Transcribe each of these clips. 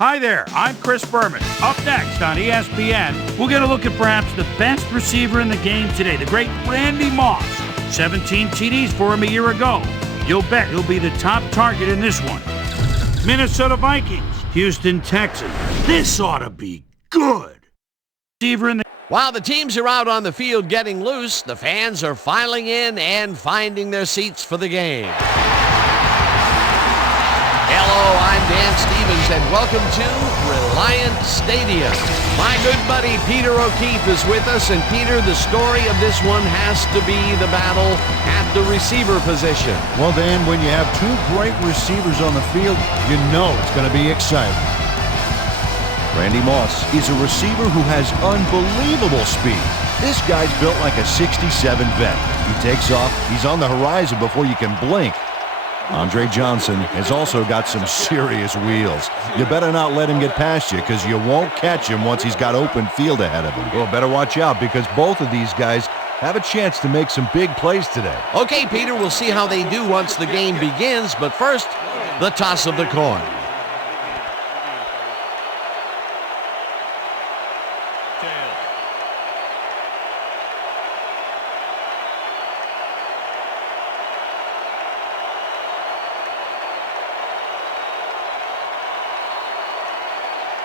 Hi there, I'm Chris Berman. Up next on ESPN, we'll get a look at perhaps the best receiver in the game today, the great Randy Moss. 17 TDs for him a year ago. You'll bet he'll be the top target in this one. Minnesota Vikings, Houston Texans. This ought to be good. Receiver in the While the teams are out on the field getting loose, the fans are filing in and finding their seats for the game. Hello, I'm Dan Stevens, and welcome to Reliant Stadium. My good buddy Peter O'Keefe is with us, and Peter, the story of this one has to be the battle at the receiver position. Well, Dan, when you have two great receivers on the field, you know it's going to be exciting. Randy Moss is a receiver who has unbelievable speed. This guy's built like a '67 vet. He takes off, he's on the horizon before you can blink. Andre Johnson has also got some serious wheels. You better not let him get past you because you won't catch him once he's got open field ahead of him. Well, better watch out because both of these guys have a chance to make some big plays today. Okay, Peter, we'll see how they do once the game begins, but first, the toss of the coin.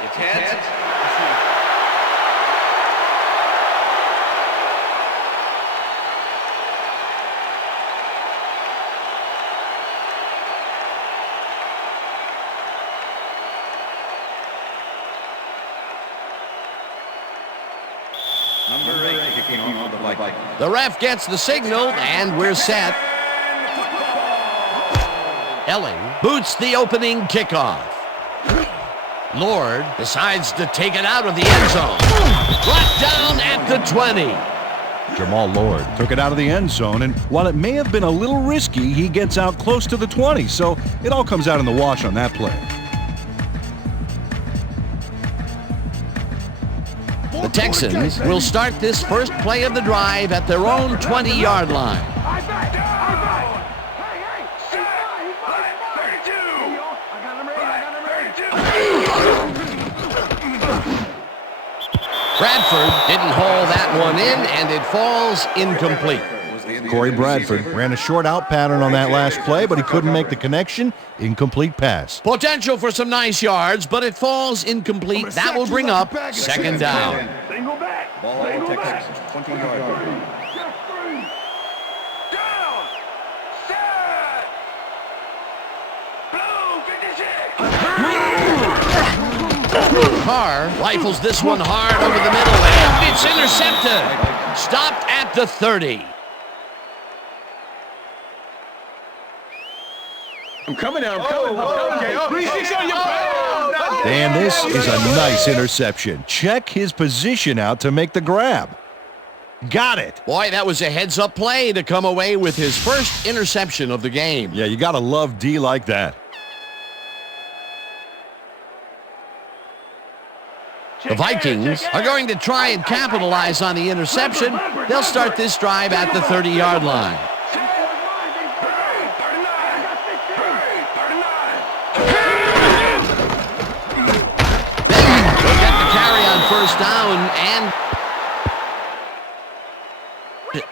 It's heads. Number 8 kicking off the Vikings. The ref gets the signal, and we're set. Elling boots the opening kickoff. Lord decides to take it out of the end zone. Brought down at the 20. Jamal Lord took it out of the end zone, and while it may have been a little risky, he gets out close to the 20, so it all comes out in the wash on that play. The Texans will start this first play of the drive at their own 20-yard line. Bradford didn't haul that one in, and it falls incomplete. Corey Bradford ran a short out pattern on that last play, but he couldn't make the connection. Incomplete pass. Potential for some nice yards, but it falls incomplete. That will bring up second down. Ball Texans, 20-yard line. Carr rifles this one hard over the middle, and it's intercepted. Stopped at the 30. I'm coming now. I'm coming. Dan, this is a nice interception. Check his position out to make the grab. Got it. Boy, that was a heads-up play to come away with his first interception of the game. Yeah, you got to love D like that. The Vikings are going to try and capitalize on the interception. They'll start this drive at the 30-yard line. They'll get the carry on first down and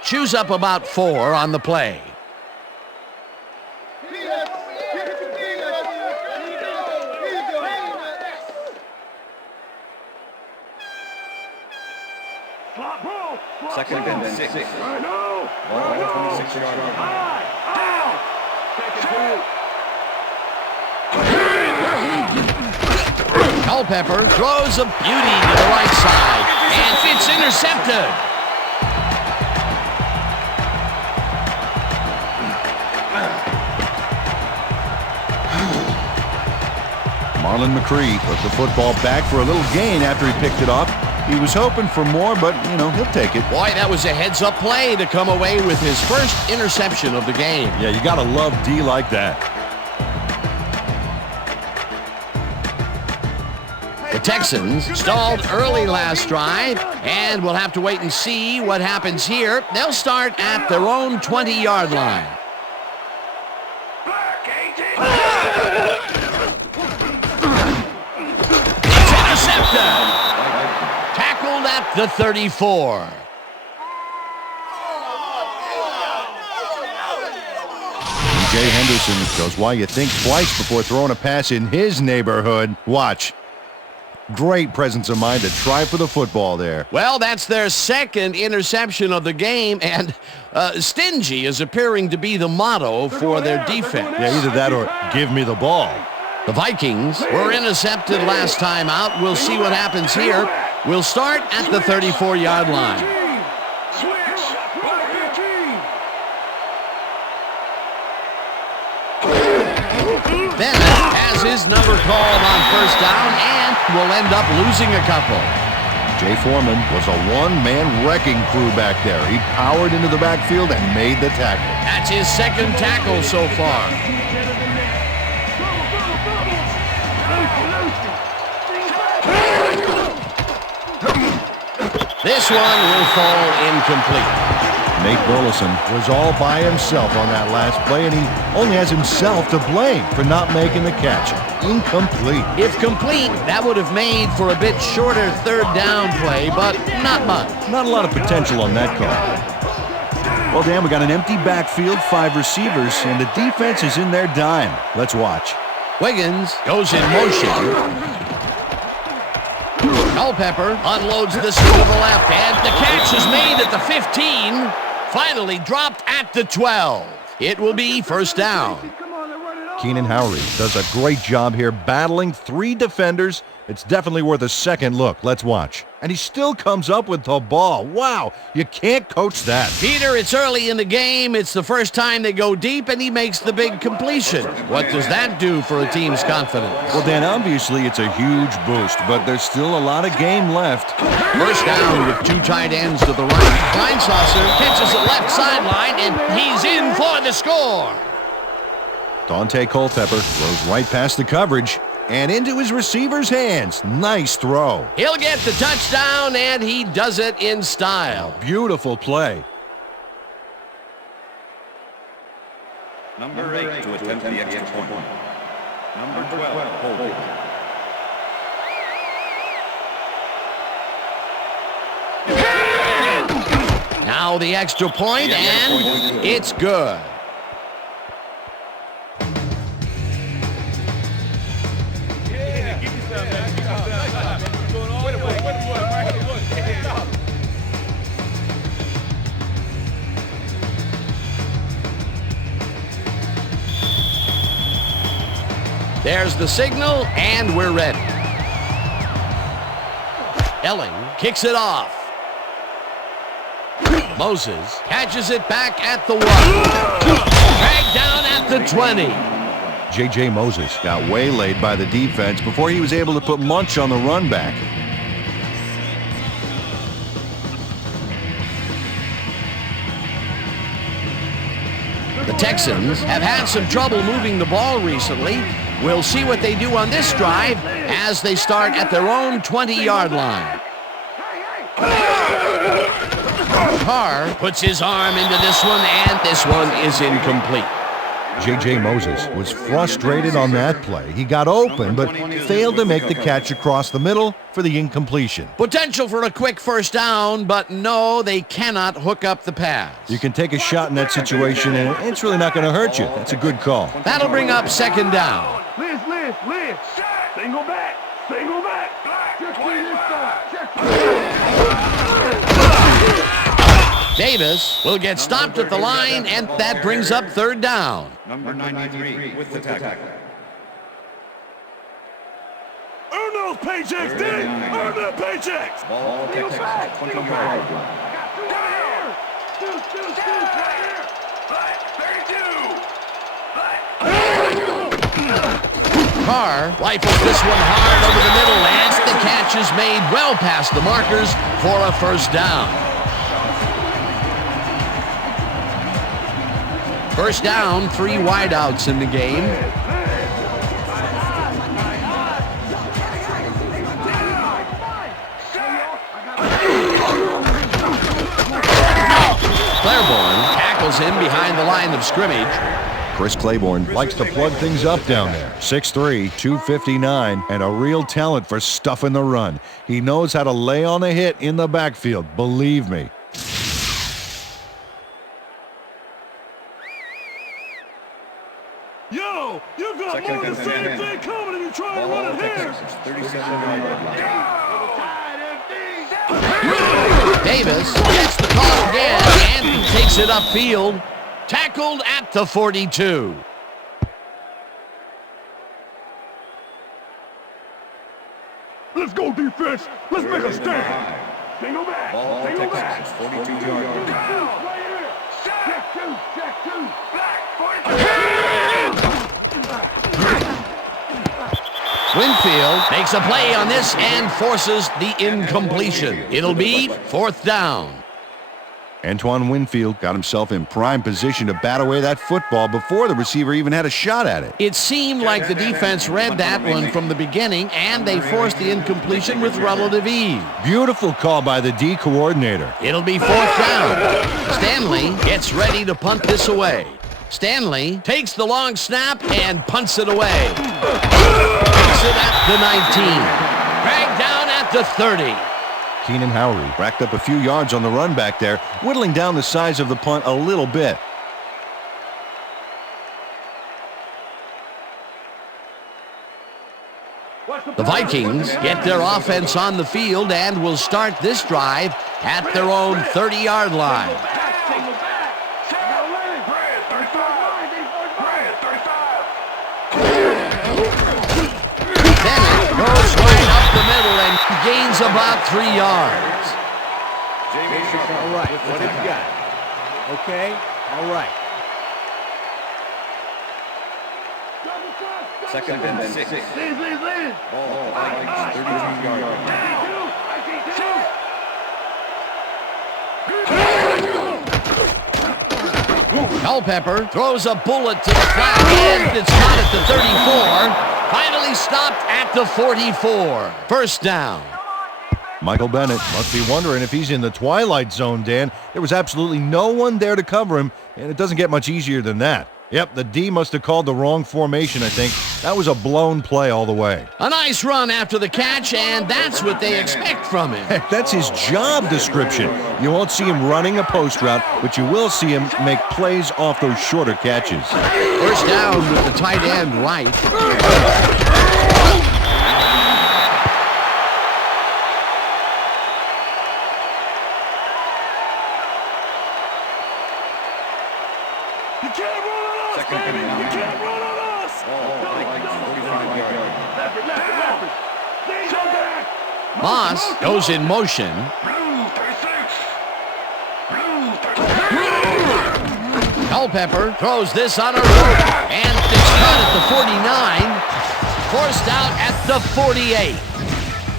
chews up about 4 on the play. Second and 6. Ball 26-yard line. Culpepper throws a beauty to the right side, and it's intercepted. Marlon McCree put the football back for a little gain after he picked it off. He was hoping for more, but, he'll take it. Boy, that was a heads-up play to come away with his first interception of the game. Yeah, you got to love D like that. The Texans stalled early last drive, and we'll have to wait and see what happens here. They'll start at their own 20-yard line. the 34. Jay Henderson goes, why you think twice before throwing a pass in his neighborhood. Watch. Great presence of mind to try for the football there. Well, that's their second interception of the game, and stingy is appearing to be the motto for their defense. Yeah, either that or give me the ball. The Vikings were intercepted last time out. We'll see what happens here. We'll start at the 34-yard line. Bennett has his number called on first down and will end up losing a couple. Jay Foreman was a one-man wrecking crew back there. He powered into the backfield and made the tackle. That's his second tackle so far. This one will fall incomplete. Nate Burleson was all by himself on that last play, and he only has himself to blame for not making the catch. Incomplete. If complete, that would have made for a bit shorter third down play, but not much. Not a lot of potential on that call. Well, Dan, we got an empty backfield, 5 receivers, and the defense is in their dime. Let's watch. Wiggins goes in motion. Culpepper unloads this one to the left, and the catch is made at the 15. Finally dropped at the 12. It will be first down. Keenan Howry does a great job here battling 3 defenders. It's definitely worth a second look. Let's watch. And he still comes up with the ball. Wow, you can't coach that. Peter, it's early in the game. It's the first time they go deep, and he makes the big completion. What does that do for a team's confidence? Well, Dan, obviously it's a huge boost, but there's still a lot of game left. First down with 2 tight ends to the right. Linesaucer catches it left sideline, and he's in for the score. Dante Culpepper throws right past the coverage and into his receiver's hands. Nice throw. He'll get the touchdown, and he does it in style. Beautiful play. Number 8 to attempt the extra point. Number 12, holding. Now the extra point, and it's good. There's the signal, and we're ready. Elling kicks it off. Moses catches it back at the 1. Dragged down at the 20. J.J. Moses got waylaid by the defense before he was able to put Munch on the run back. The Texans have had some trouble moving the ball recently. We'll see what they do on this drive as they start at their own 20-yard line. Carr puts his arm into this one, and this one is incomplete. J.J. Moses was frustrated on that play. He got open, but failed to make the catch across the middle for the incompletion. Potential for a quick first down, but no, they cannot hook up the pass. You can take a shot in that situation, and it's really not going to hurt you. That's a good call. That'll bring up second down. Liz. Single back. Davis will get stopped at the line, and that brings up third down. Number 93 with the tackle. Earn those paychecks, Dick! Earn the paychecks! Ball Texans, 20-yard line. Carr rifles this one hard over the middle, and the catch is made well past the markers for a first down. First down, 3 wideouts in the game. Claiborne tackles him behind the line of scrimmage. Chris Claiborne likes to plug things up down there. 6'3", 259, and a real talent for stuffing the run. He knows how to lay on a hit in the backfield, believe me. Yo, you got more of the same thing coming and you try to run it here. Davis gets the call again and takes it upfield. Tackled at the 42. Let's go defense. Let's make a stand. Single back. Single back. 42-yard. Right here. Check two. Check two. Back. 42. Winfield makes a play on this and forces the incompletion. It'll be 4th down. Antoine Winfield got himself in prime position to bat away that football before the receiver even had a shot at it. It seemed like the defense read that one from the beginning, and they forced the incompletion with relative ease. Beautiful call by the D coordinator. It'll be 4th down. Stanley gets ready to punt this away. Stanley takes the long snap and punts it away. Takes it at the 19. Dragged down at the 30. Keenan Howry racked up a few yards on the run back there, whittling down the size of the punt a little bit. The Vikings get their offense on the field and will start this drive at their own 30-yard line. Bennett goes right up the middle and gains about 3 yards. All right, what have you got? Okay, all right. 2nd and 6. Lead. Ball, Vikings, 32-yard line. Culpepper throws a bullet to the flat end. It's caught at the 34. Finally stopped at the 44. 1st down. Michael Bennett must be wondering if he's in the twilight zone, Dan. There was absolutely no one there to cover him, and it doesn't get much easier than that. Yep, the D must have called the wrong formation, I think. That was a blown play all the way. A nice run after the catch, and that's what they expect from him. Heck, that's his job description. You won't see him running a post route, but you will see him make plays off those shorter catches. 1st down with the tight end right. You can't run on us, baby. You can't run on us. Moss goes in motion. Culpepper throws this on a rope, and it's caught at the 49. Forced out at the 48.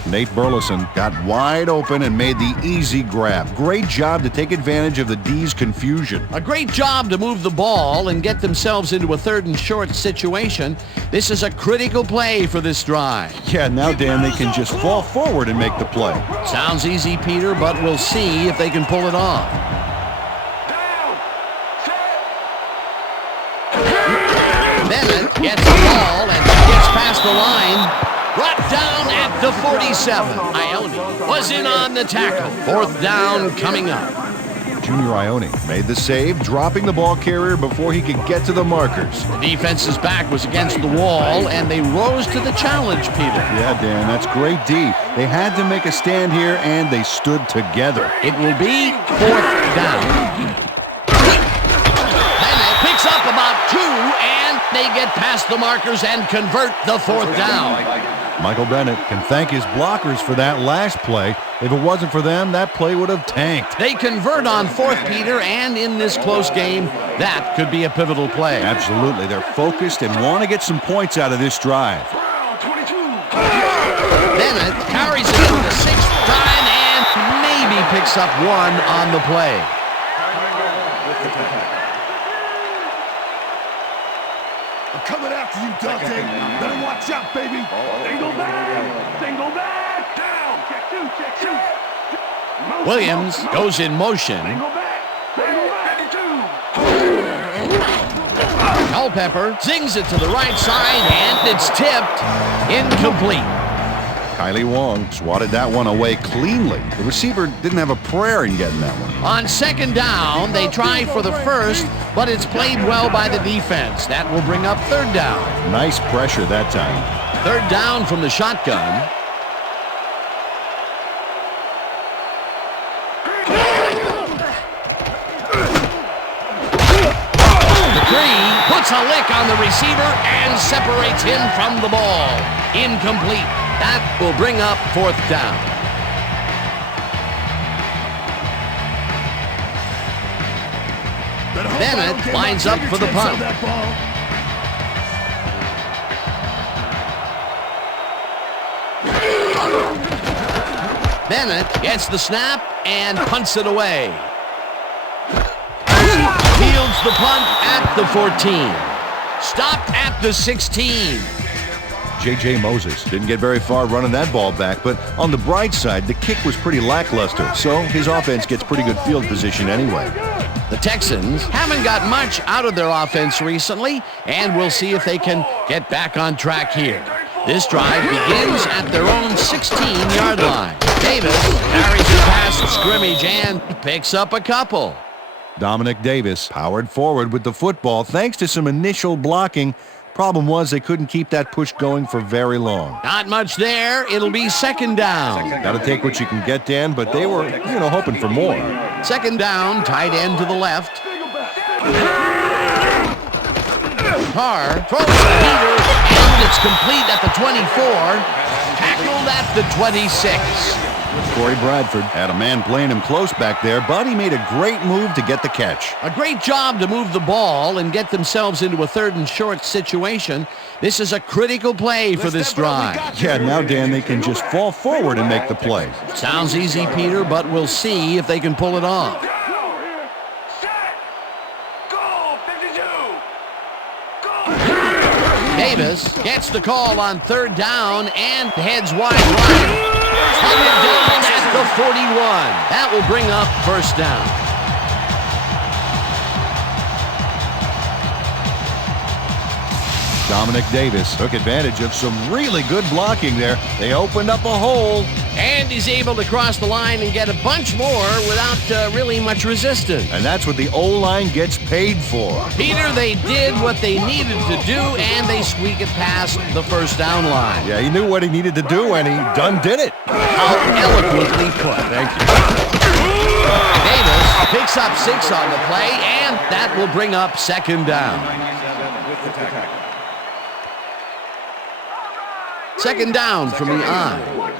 Nate Burleson got wide open and made the easy grab. Great job to take advantage of the D's confusion. A great job to move the ball and get themselves into a 3rd and short situation. This is a critical play for this drive. Yeah, now, Dan, they can just fall forward and make the play. Sounds easy, Peter, but we'll see if they can pull it off. Bennett gets the ball and gets past the line. Brought down at the 47. Ione was in on the tackle. 4th down coming up. Junior Ione made the save, dropping the ball carrier before he could get to the markers. The defense's back was against the wall, and they rose to the challenge, Peter. Yeah, Dan, that's great D. They had to make a stand here, and they stood together. It will be 4th down. Bennett picks up about 2, and they get past the markers and convert the 4th down. Michael Bennett can thank his blockers for that last play. If it wasn't for them, that play would have tanked. They convert on 4th, Peter, and in this close game, that could be a pivotal play. Absolutely. They're focused and want to get some points out of this drive. Bennett carries it in the 6th time and maybe picks up 1 on the play. Coming after you, Dante. Better watch out, baby. Single back. Single back. Down. Check two. Williams goes in motion. Single back. Single back. Culpepper zings it to the right side, and it's tipped. Incomplete. Kylie Wong swatted that one away cleanly. The receiver didn't have a prayer in getting that one. On second down, they try for the first, but it's played well by the defense. That will bring up third down. Nice pressure that time. Third down from the shotgun. Puts a lick on the receiver and separates him from the ball. Incomplete. That will bring up fourth down. Bennett lines up for the punt. Bennett gets the snap and punts it away. Fields the punt at the 14. Stopped at the 16. J.J. Moses didn't get very far running that ball back, but on the bright side, the kick was pretty lackluster, so his offense gets pretty good field position anyway. The Texans haven't got much out of their offense recently, and we'll see if they can get back on track here. This drive begins at their own 16-yard line. Davis carries it past the scrimmage and picks up a couple. Dominic Davis powered forward with the football thanks to some initial blocking. Problem was they couldn't keep that push going for very long. Not much there. It'll be second down. Got to take what you can get, Dan, but they were, hoping for more. Second down, tight end to the left. Carr throws the heater, and it's complete at the 24. Tackled at the 26. Corey Bradford had a man playing him close back there, but he made a great move to get the catch. A great job to move the ball and get themselves into a third and short situation. This is a critical play for this drive. Yeah, now, Dan, they can just fall forward and make the play. Sounds easy, Peter, but we'll see if they can pull it off. Davis gets the call on third down and heads wide right. Hunted down at the 41. That will bring up first down. Dominic Davis took advantage of some really good blocking there. They opened up a hole. And he's able to cross the line and get a bunch more without really much resistance. And that's what the O-line gets paid for. Peter, they did what they needed to do, and they squeak it past the first down line. Yeah, he knew what he needed to do, and he done did it. How eloquently put. Thank you. Davis picks up 6 on the play, and that will bring up second down. Second down from the I.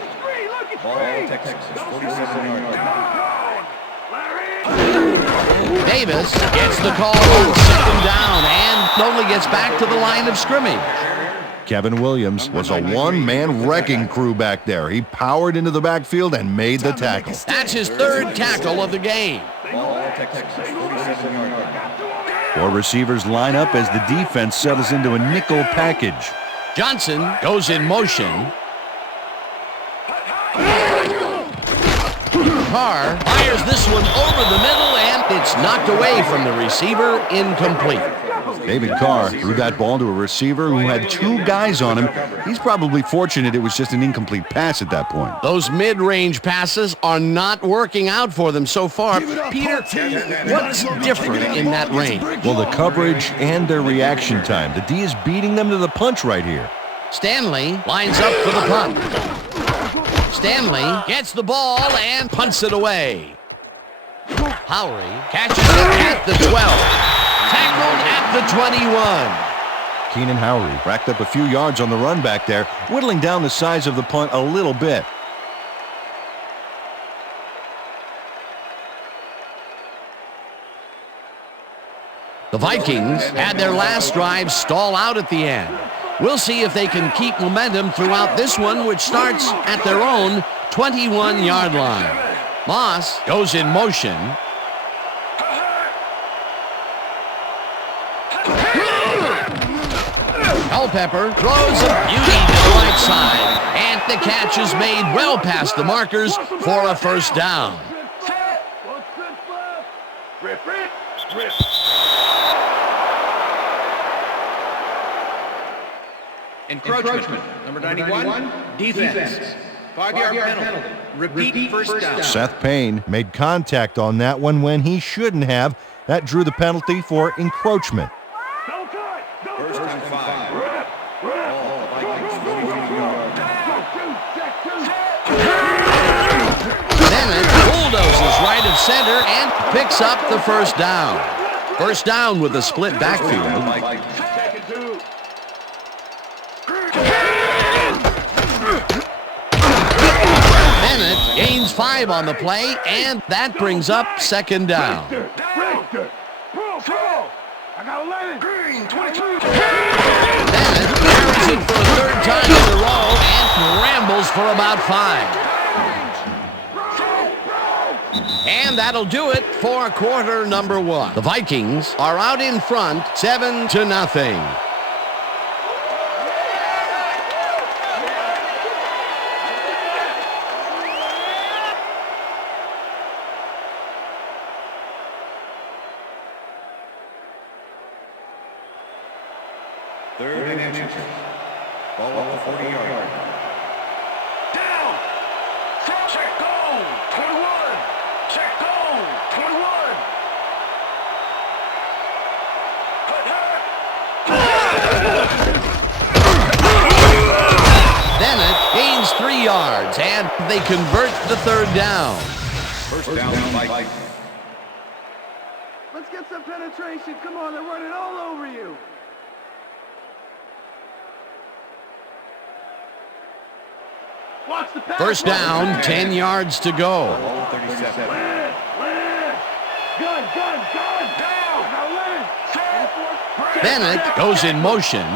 Davis gets the call on second down and only gets back to the line of scrimmage. Kevin Williams was a one-man wrecking crew back there. He powered into the backfield and made the tackle. That's his third tackle of the game. 4 receivers line up as the defense settles into a nickel package. Johnson goes in motion. Carr fires this one over the middle, and it's knocked away from the receiver, incomplete. David Carr threw that ball to a receiver who had 2 guys on him. He's probably fortunate it was just an incomplete pass at that point. Those mid-range passes are not working out for them so far. Peter, what's different in that range? Well, the coverage and their reaction time. The D is beating them to the punch right here. Stanley lines up for the punt. Stanley gets the ball and punts it away. Howery catches it at the 12. Tackled at the 21. Keenan Howery racked up a few yards on the run back there, whittling down the size of the punt a little bit. The Vikings had their last drive stall out at the end. We'll see if they can keep momentum throughout this one, which starts at their own 21-yard line. Moss goes in motion. Culpepper throws a beauty to the right side, and the catch is made well past the markers for a first down. Encroachment. Number 91, defense. 5-yard penalty. Repeat first down. Seth Payne made contact on that one when he shouldn't have. That drew the penalty for encroachment. First and 5. Bennett bulldozes right of center and picks up the first down. First down with a split backfield. Bennett gains 5 on the play, and that brings up second down. Bennett carries it for a third time in a row and rambles for about 5. And that'll do it for quarter number 1. The Vikings are out in front, 7-0. Third and inches. Ball at the 40-yard. Down. Check goal. 21. Check goal. 21. Bennett gains 3 yards, and they convert the third down. First down, Vikings. Let's get some penetration. Come on, they're running all over you. Watch the pass. First down, 10 yards to go. Ball 37. Gun, down. Bennett goes in motion.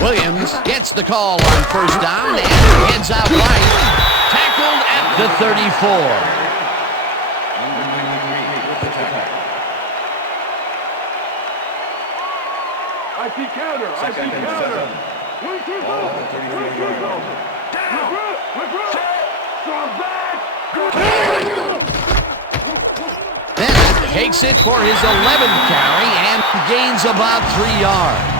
Williams gets the call on first down and heads out right. Tackled at the 34. I see counter. Bennett takes it for his 11th carry and gains about 3 yards.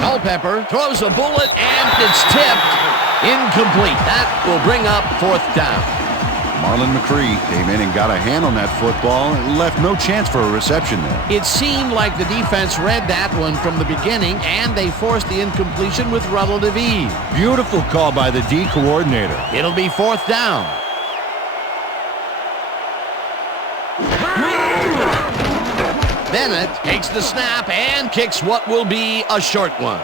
Culpepper throws a bullet and it's tipped. Incomplete. That will bring up 4th down. Marlon McCree came in and got a hand on that football and left no chance for a reception there. It seemed like the defense read that one from the beginning, and they forced the incompletion with relative ease. Beautiful call by the D coordinator. It'll be 4th down. Bennett takes the snap and kicks what will be a short one.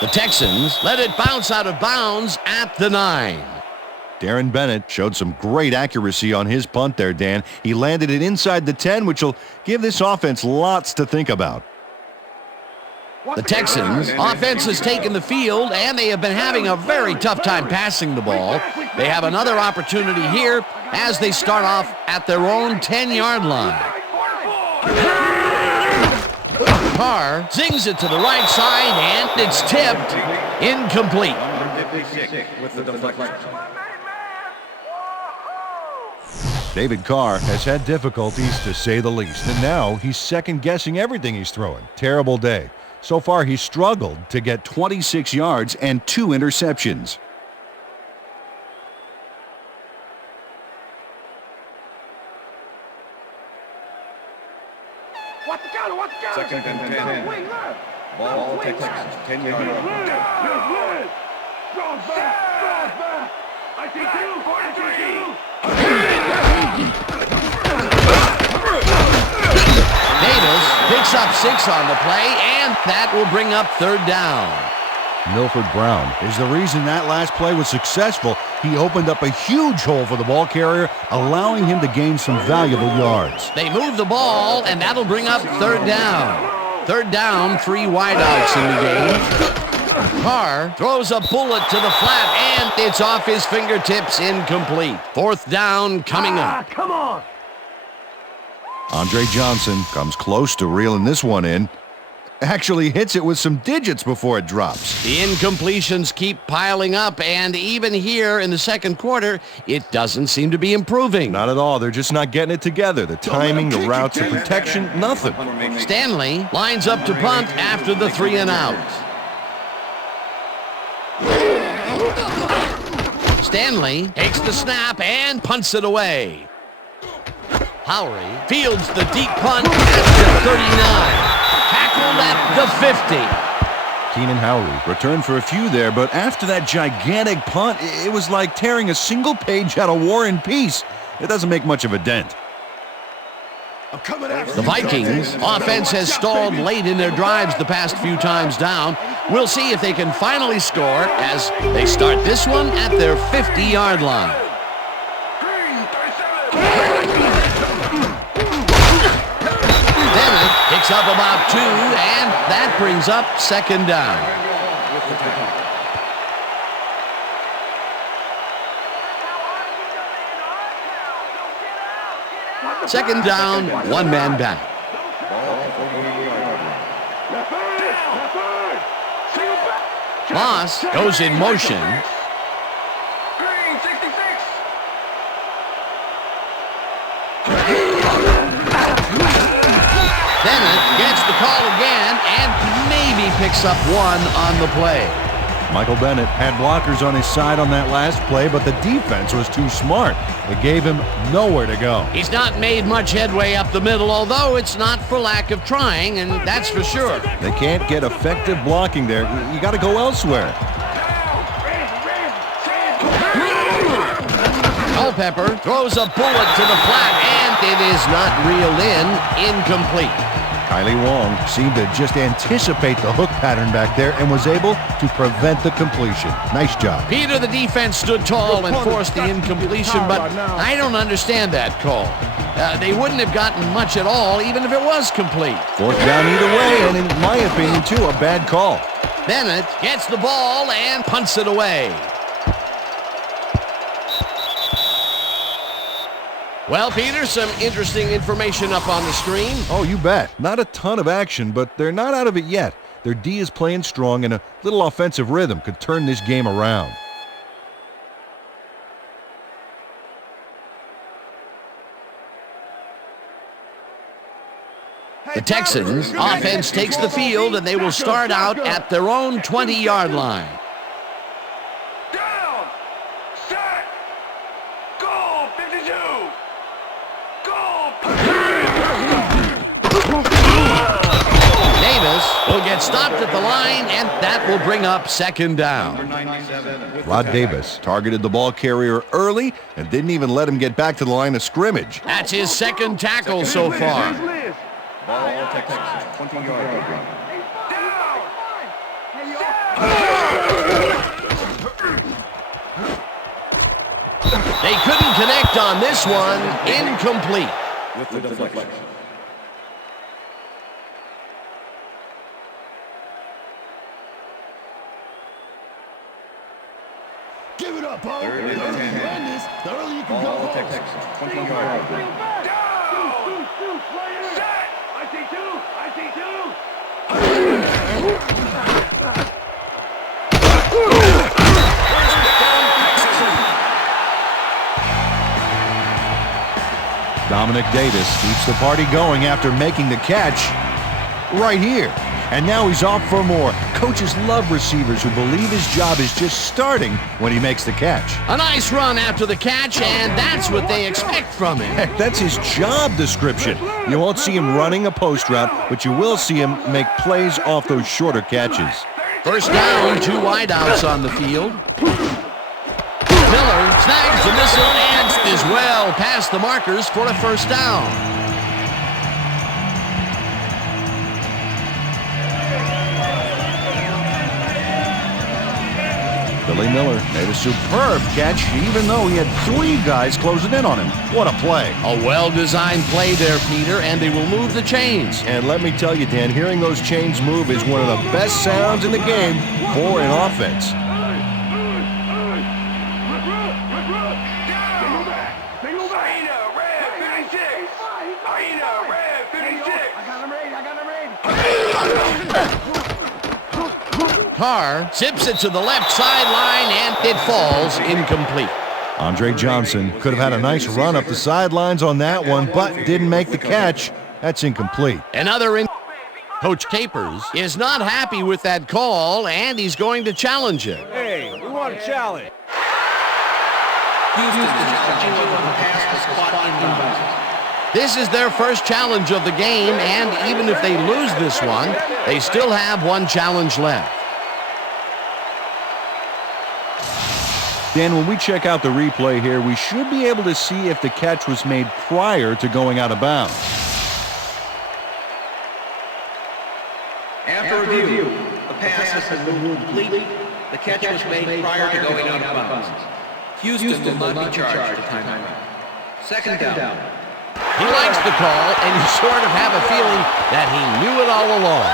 The Texans let it bounce out of bounds at the 9. Darren Bennett showed some great accuracy on his punt there, Dan. He landed it inside the 10, which will give this offense lots to think about. The Texans offense has taken the field, and they have been having a very tough time passing the ball. They have another opportunity here as they start off at their own 10-yard line. Carr zings it to the right side, and it's tipped. Incomplete. With the deflection. David Carr has had difficulties, to say the least, and now he's second-guessing everything he's throwing. Terrible day. So far, he's struggled to get 26 yards and 2 interceptions. Second and 10. Ball Texans. 10-yard line. I see 2. Davis picks up 6 on the play, and that will bring up 3rd down. Milford Brown is the reason that last play was successful. He opened up a huge hole for the ball carrier, allowing him to gain some valuable yards. They move the ball, and that'll bring up 3rd down. Third down, 3 wideouts in the game. Carr throws a bullet to the flat, and it's off his fingertips, incomplete. Fourth down coming up. Come on. Andre Johnson comes close to reeling this one in. Actually hits it with some digits before it drops. The incompletions keep piling up, and even here in the second quarter, it doesn't seem to be improving. Not at all. They're just not getting it together. The timing, the routes, the protection, nothing. Stanley lines up to punt after the 3 and out. Stanley takes the snap and punts it away. Howery fields the deep punt at the 39. Tackled at the 50. Keenan Howery returned for a few there, but after that gigantic punt, it was like tearing a single page out of War and Peace. It doesn't make much of a dent. The Vikings offense has stalled late in their drives the past few times down. We'll see if they can finally score as they start this one at their 50-yard line. Bennett picks up about 2, and that brings up second down. Second down, 1 man back. Moss goes in motion. Bennett gets the call again and maybe picks up 1 on the play. Michael Bennett had blockers on his side on that last play, but the defense was too smart. It gave him nowhere to go. He's not made much headway up the middle, although it's not for lack of trying, and that's for sure. They can't get effective blocking there. You got to go elsewhere. Culpepper throws a bullet to the flat, and it is not reeled in, incomplete. Kylie Wong seemed to just anticipate the hook pattern back there and was able to prevent the completion. Nice job. Peter, the defense stood tall and forced the incompletion, but I don't understand that call. They wouldn't have gotten much at all, even if it was complete. Fourth down either way, and in my opinion, too, a bad call. Bennett gets the ball and punts it away. Well, Peter, some interesting information up on the screen. Oh, you bet. Not a ton of action, but they're not out of it yet. Their D is playing strong, and a little offensive rhythm could turn this game around. The Texans offense takes the field, and they will start out at their own 20-yard line. Down. Set. Go. 52. Go. Davis will get stopped at the line, and that will bring up second down. Rod Davis targeted the ball carrier early and didn't even let him get back to the line of scrimmage. That's his second tackle so far. Ball Texans, 20-yard line. They couldn't connect on this one. Incomplete. With the deflection. Give it up, Paul. Third and 10. The earlier you can go. Ball Texans, 20-yard line. I see two. Dominic Davis keeps the party going after making the catch right here. And now he's off for more. Coaches love receivers who believe his job is just starting when he makes the catch. A nice run after the catch, and that's what they expect from him. Heck, that's his job description. You won't see him running a post route, but you will see him make plays off those shorter catches. First down, 2 wideouts on the field. Miller snags the missile and is well past the markers for a first down. Billy Miller made a superb catch, even though he had 3 guys closing in on him. What a play. A well-designed play there, Peter, and they will move the chains. And let me tell you, Dan, hearing those chains move is one of the best sounds in the game for an offense. Carr zips it to the left sideline, and it falls incomplete. Andre Johnson could have had a nice run up the sidelines on that one, but didn't make the catch. That's incomplete. Coach Capers is not happy with that call, and he's going to challenge it. Hey, we want a challenge. This is their first challenge of the game, and even if they lose this one, they still have one challenge left. Dan, when we check out the replay here, we should be able to see if the catch was made prior to going out of bounds. After review, the pass has been complete. The catch was made prior to going out of bounds. Houston will not be charged a timeout. Second down. He likes the call, and you sort of have a feeling that he knew it all along.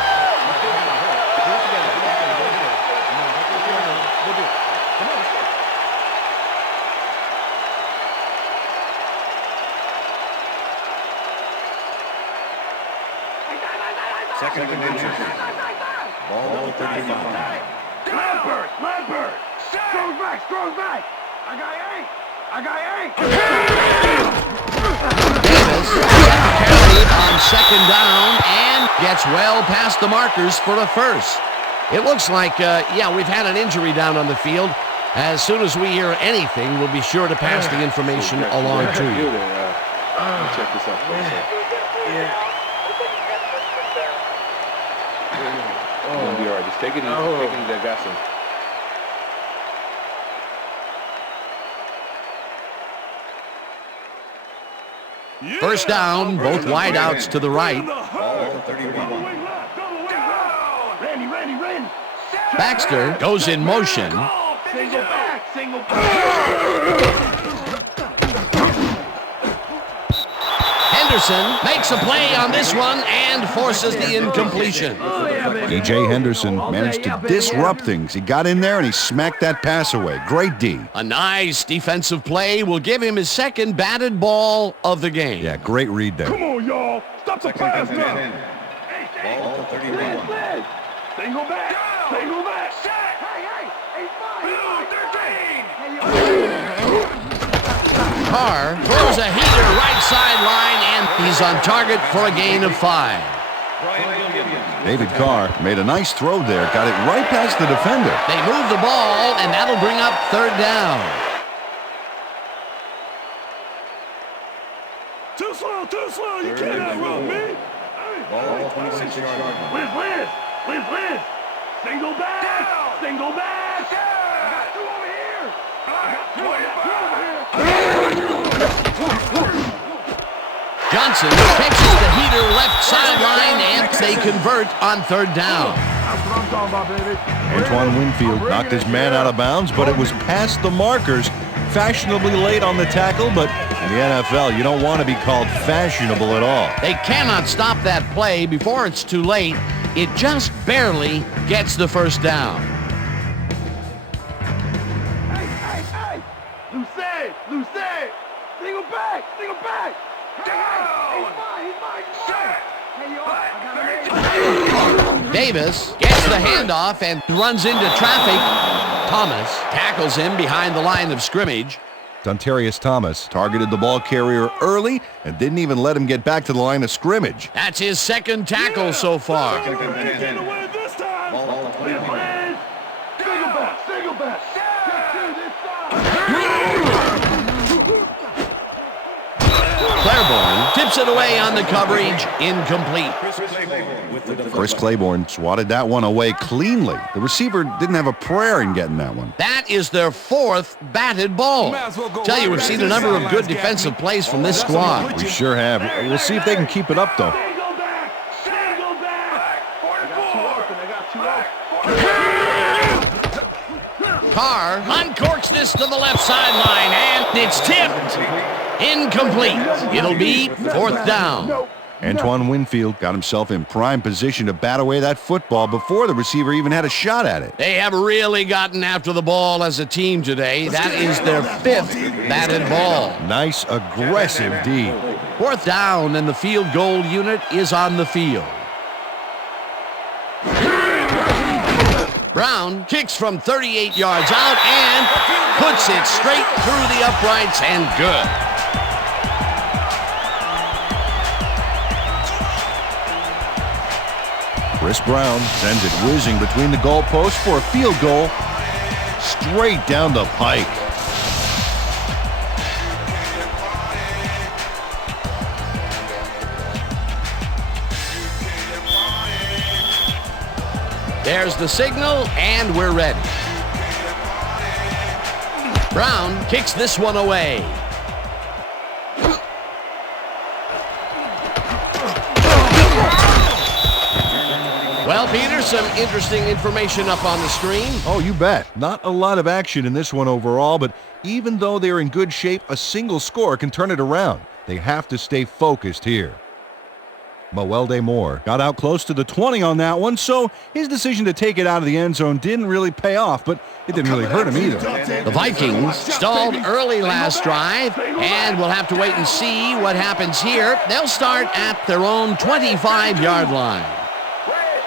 Second and inches. Ball 35. Lambert! Strong back! I got 8! Davis carried on second down and gets well past the markers for a first. It looks like, we've had an injury down on the field. As soon as we hear anything, we'll be sure to pass the information along to you. Check this out for a second. It's gonna be all right. Just take it easy. Take it easy. I got some. First down, both wideouts to the right. Ball 31. Randy! Baxter goes in motion. Single back! Henderson makes a play on this one and forces the incompletion. E.J. Henderson managed to disrupt things. He got in there and he smacked that pass away. Great D. A nice defensive play will give him his second batted ball of the game. Yeah, great read there. Come on, y'all! Stop the pass now! Ball 31. Single back! Carr throws a heater right sideline, and he's on target for a gain of 5. David Carr made a nice throw there. Got it right past the defender. They move the ball, and that'll bring up third down. Too slow! You can't outrun me! Ball 26 yards. Liz! Single back! I got 2 over here! Johnson catches the heater left sideline, and they convert on third down. That's what I'm talking about, baby. Antoine Winfield knocked his man out of bounds, but it was past the markers. Fashionably late on the tackle, but in the NFL, you don't want to be called fashionable at all. They cannot stop that play before it's too late. It just barely gets the first down. Hey! Loose! Single back! Down! Davis gets the handoff and runs into traffic. Thomas tackles him behind the line of scrimmage. Dontarius Thomas targeted the ball carrier early and didn't even let him get back to the line of scrimmage. That's his second tackle so far. Ball 21. Single back! Claiborne tips it away on the coverage, incomplete. Chris Claiborne swatted that one away cleanly. The receiver didn't have a prayer in getting that one. That is their 4th batted ball. Tell you, we've seen a number of good defensive plays from this squad. We sure have. We'll see if they can keep it up, though. Carr uncorks this to the left sideline, and it's tipped. Incomplete. It'll be 4th down. Antoine Winfield got himself in prime position to bat away that football before the receiver even had a shot at it. They have really gotten after the ball as a team today. That is their 5th batted ball. Nice, aggressive D. 4th down, and the field goal unit is on the field. Brown kicks from 38 yards out and puts it straight through the uprights, and good. Chris Brown sends it whizzing between the goalposts for a field goal straight down the pike. There's the signal, and we're ready. Brown kicks this one away. Well, Peter, some interesting information up on the screen. Oh, you bet. Not a lot of action in this one overall, but even though they're in good shape, a single score can turn it around. They have to stay focused here. Mowelde Moore got out close to the 20 on that one, so his decision to take it out of the end zone didn't really pay off, but it didn't really hurt him either. The Vikings stalled early last drive, and we'll have to wait and see what happens here. They'll start at their own 25-yard line.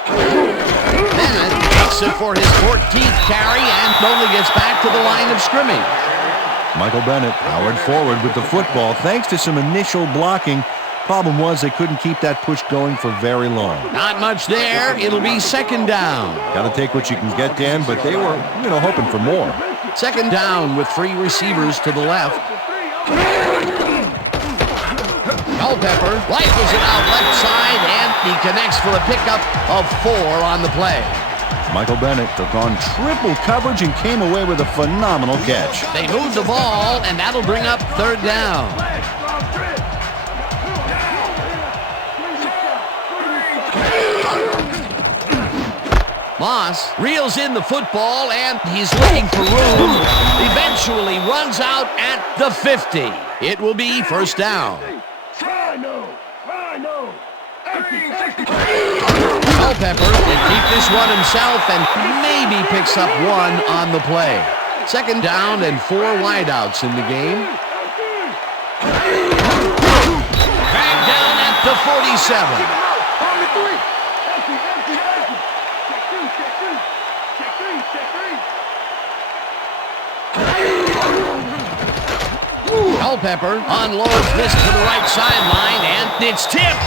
Bennett takes it for his 14th carry and only gets back to the line of scrimmage. Michael Bennett powered forward with the football thanks to some initial blocking. Problem was they couldn't keep that push going for very long. Not much there. It'll be 2nd down. Got to take what you can get, Dan, but they were, hoping for more. 2nd down with 3 receivers to the left. Culpepper rifles it out left side, and he connects for a pickup of 4 on the play. Michael Bennett took on triple coverage and came away with a phenomenal catch. They move the ball, and that'll bring up 3rd down. Moss reels in the football, and he's looking for room. Eventually runs out at the 50. It will be 1st down. Culpepper can keep this one himself and maybe picks up 1 on the play. 2nd down and 4 wideouts in the game. Dragged down at the 47. Culpepper unloads this to the right sideline, and it's tipped.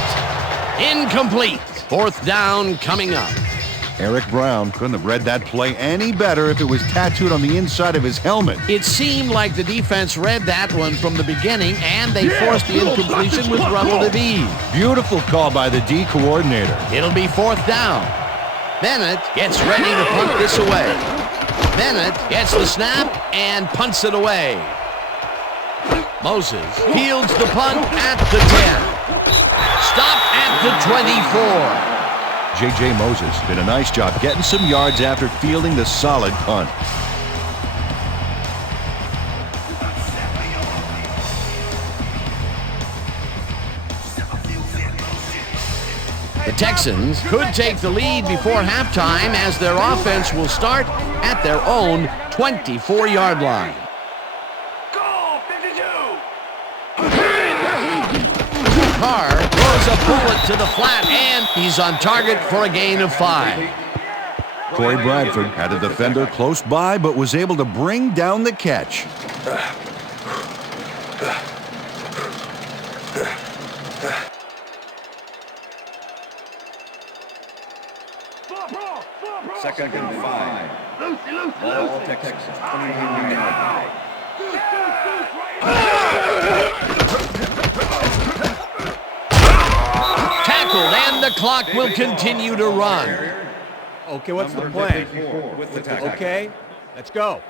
Incomplete. 4th down coming up. Eric Brown couldn't have read that play any better if it was tattooed on the inside of his helmet. It seemed like the defense read that one from the beginning, and they forced the incompletion with relative ease. Beautiful call by the D coordinator. It'll be 4th down. Bennett gets ready to punt this away. Bennett gets the snap and punts it away. Moses fields the punt at the 10. Stopped at the 24. J.J. Moses did a nice job getting some yards after fielding the solid punt. The Texans could take the lead before halftime as their offense will start at their own 24-yard line. Carr throws a bullet to the flat, and he's on target for a gain of 5. Corey Bradford had a defender close by, but was able to bring down the catch. Second and 5. Ball Texans. 29-yard. Tackled, and the clock will continue to run. Okay, what's the plan? Okay, let's go.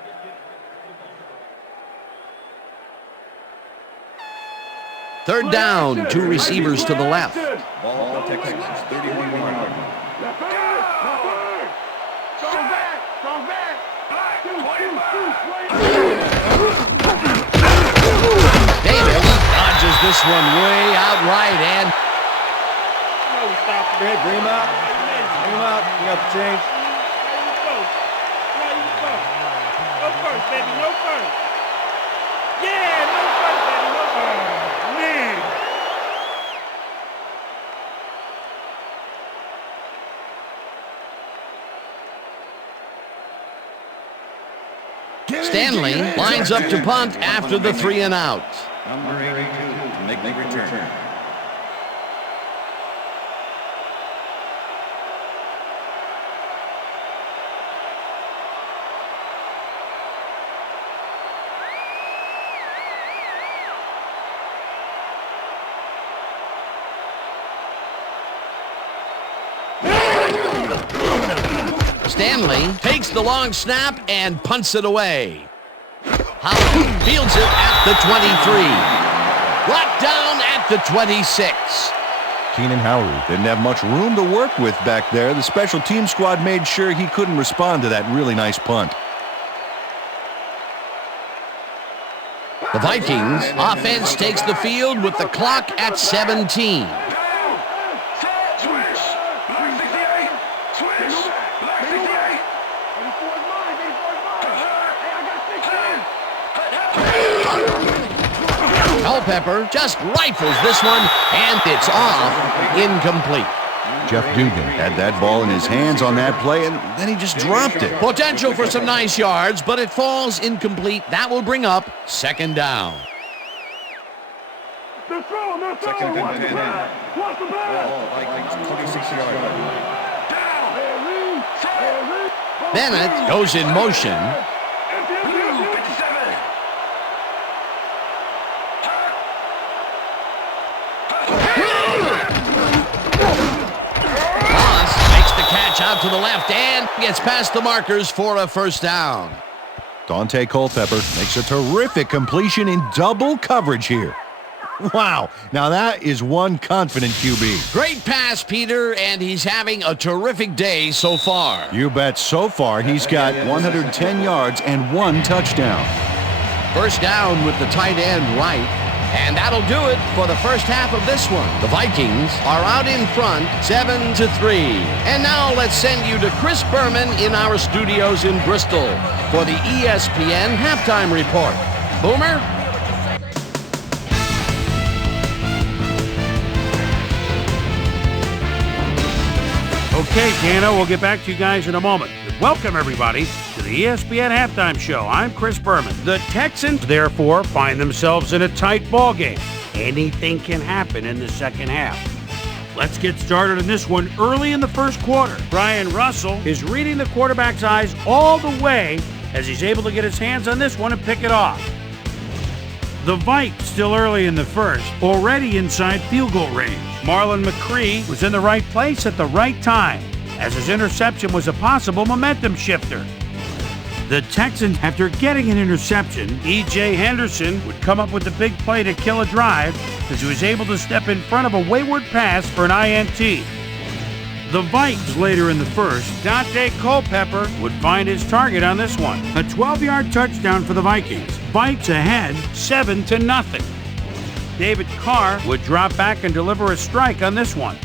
Third down, 2 receivers to the left. Ball Texans. 31-yard. Davis dodges this one way out right, and Go ahead, bring him out. Bring him out. You got the change. No first, baby, no first. Yeah, no first, baby, no first. Man. Stanley lines up to punt after the 3 and out. Number 82 to make the return. Stanley takes the long snap and punts it away. Howard fields it at the 23. Brought down at the 26. Keenan Howard didn't have much room to work with back there. The special team squad made sure he couldn't respond to that really nice punt. The Vikings offense takes the field with the clock at 17. Culpepper just rifles this one, and it's off, incomplete. Jeff Dugan had that ball in his hands on that play, and then he just dropped it. Potential for some nice yards, but it falls incomplete. That will bring up second down. They're throwing, they're throwing. Second and Watch the 10. pass. Watch the pass. Vikings 26-yard line. Bennett goes in motion. Out to the left and gets past the markers for a first down. Dante Culpepper makes a terrific completion in double coverage here. Wow, now that is one confident QB. Great pass, Peter, and he's having a terrific day so far. You bet. So far, he's got 110 yards and 1 touchdown. First down with the tight end right. And that'll do it for the first half of this one. The Vikings are out in front, 7-3. And now let's send you to Chris Berman in our studios in Bristol for the ESPN Halftime Report. Boomer? Okay, Dana, we'll get back to you guys in a moment. Welcome, everybody, to the ESPN Halftime Show. I'm Chris Berman. The Texans, therefore, find themselves in a tight ball game. Anything can happen in the second half. Let's get started on this one early in the first quarter. Brian Russell is reading the quarterback's eyes all the way as he's able to get his hands on this one and pick it off. The Vikes, still early in the first, already inside field goal range. Marlon McCree was in the right place at the right time, as his interception was a possible momentum shifter. The Texans, after getting an interception, E.J. Henderson would come up with the big play to kill a drive as he was able to step in front of a wayward pass for an INT. The Vikes later in the first, Dante Culpepper would find his target on this one. A 12-yard touchdown for the Vikings. Vikes ahead 7-0. David Carr would drop back and deliver a strike on this one.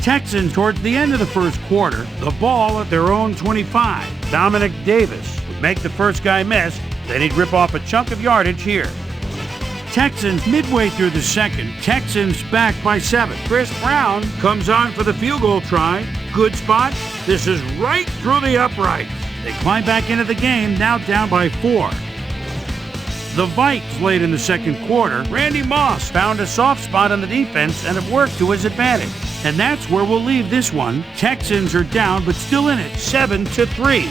Texans towards the end of the first quarter, the ball at their own 25. Dominic Davis would make the first guy miss, then he'd rip off a chunk of yardage here. Texans midway through the second, Texans back by 7. Chris Brown comes on for the field goal try. Good spot. This is right through the uprights. They climb back into the game, now down by 4. The Vikes late in the second quarter, Randy Moss found a soft spot on the defense and have worked to his advantage. And that's where we'll leave this one. Texans are down, but still in it, 7-3.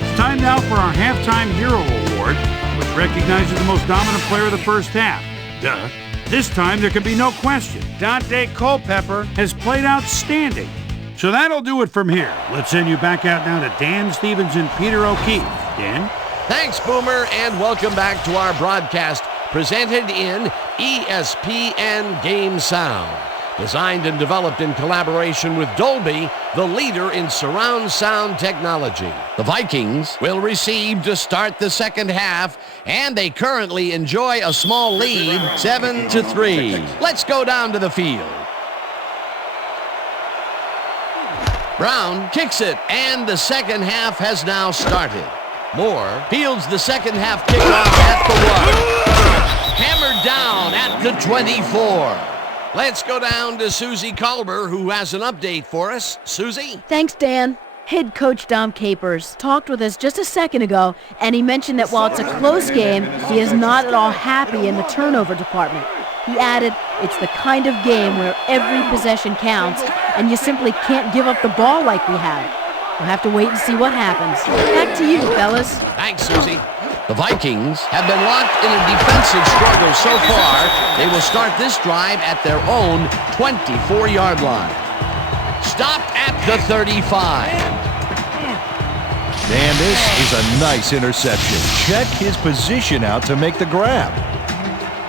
It's time now for our Halftime Hero Award, which recognizes the most dominant player of the first half. Duh. This time, there can be no question. Dante Culpepper has played outstanding. So that'll do it from here. Let's send you back out now to Dan Stevens and Peter O'Keefe. Dan? Thanks, Boomer, and welcome back to our broadcast presented in ESPN Game Sound. Designed and developed in collaboration with Dolby, the leader in surround sound technology. The Vikings will receive to start the second half, and they currently enjoy a small lead, 7-3. Let's go down to the field. Brown kicks it, and the second half has now started. Moore fields the second half kickoff at the 1. Hammered down at the 24. Let's go down to Suzy Kolber, who has an update for us. Suzy? Thanks, Dan. Head coach Mel Kiper talked with us just a second ago, and he mentioned that while it's a close game, he is not at all happy in the turnover department. He added, it's the kind of game where every possession counts, and you simply can't give up the ball like we have. We'll have to wait and see what happens. Back to you, fellas. Thanks, Suzy. The Vikings have been locked in a defensive struggle so far. They will start this drive at their own 24-yard line. Stopped at the 35. Dan, this is a nice interception. Check his position out to make the grab.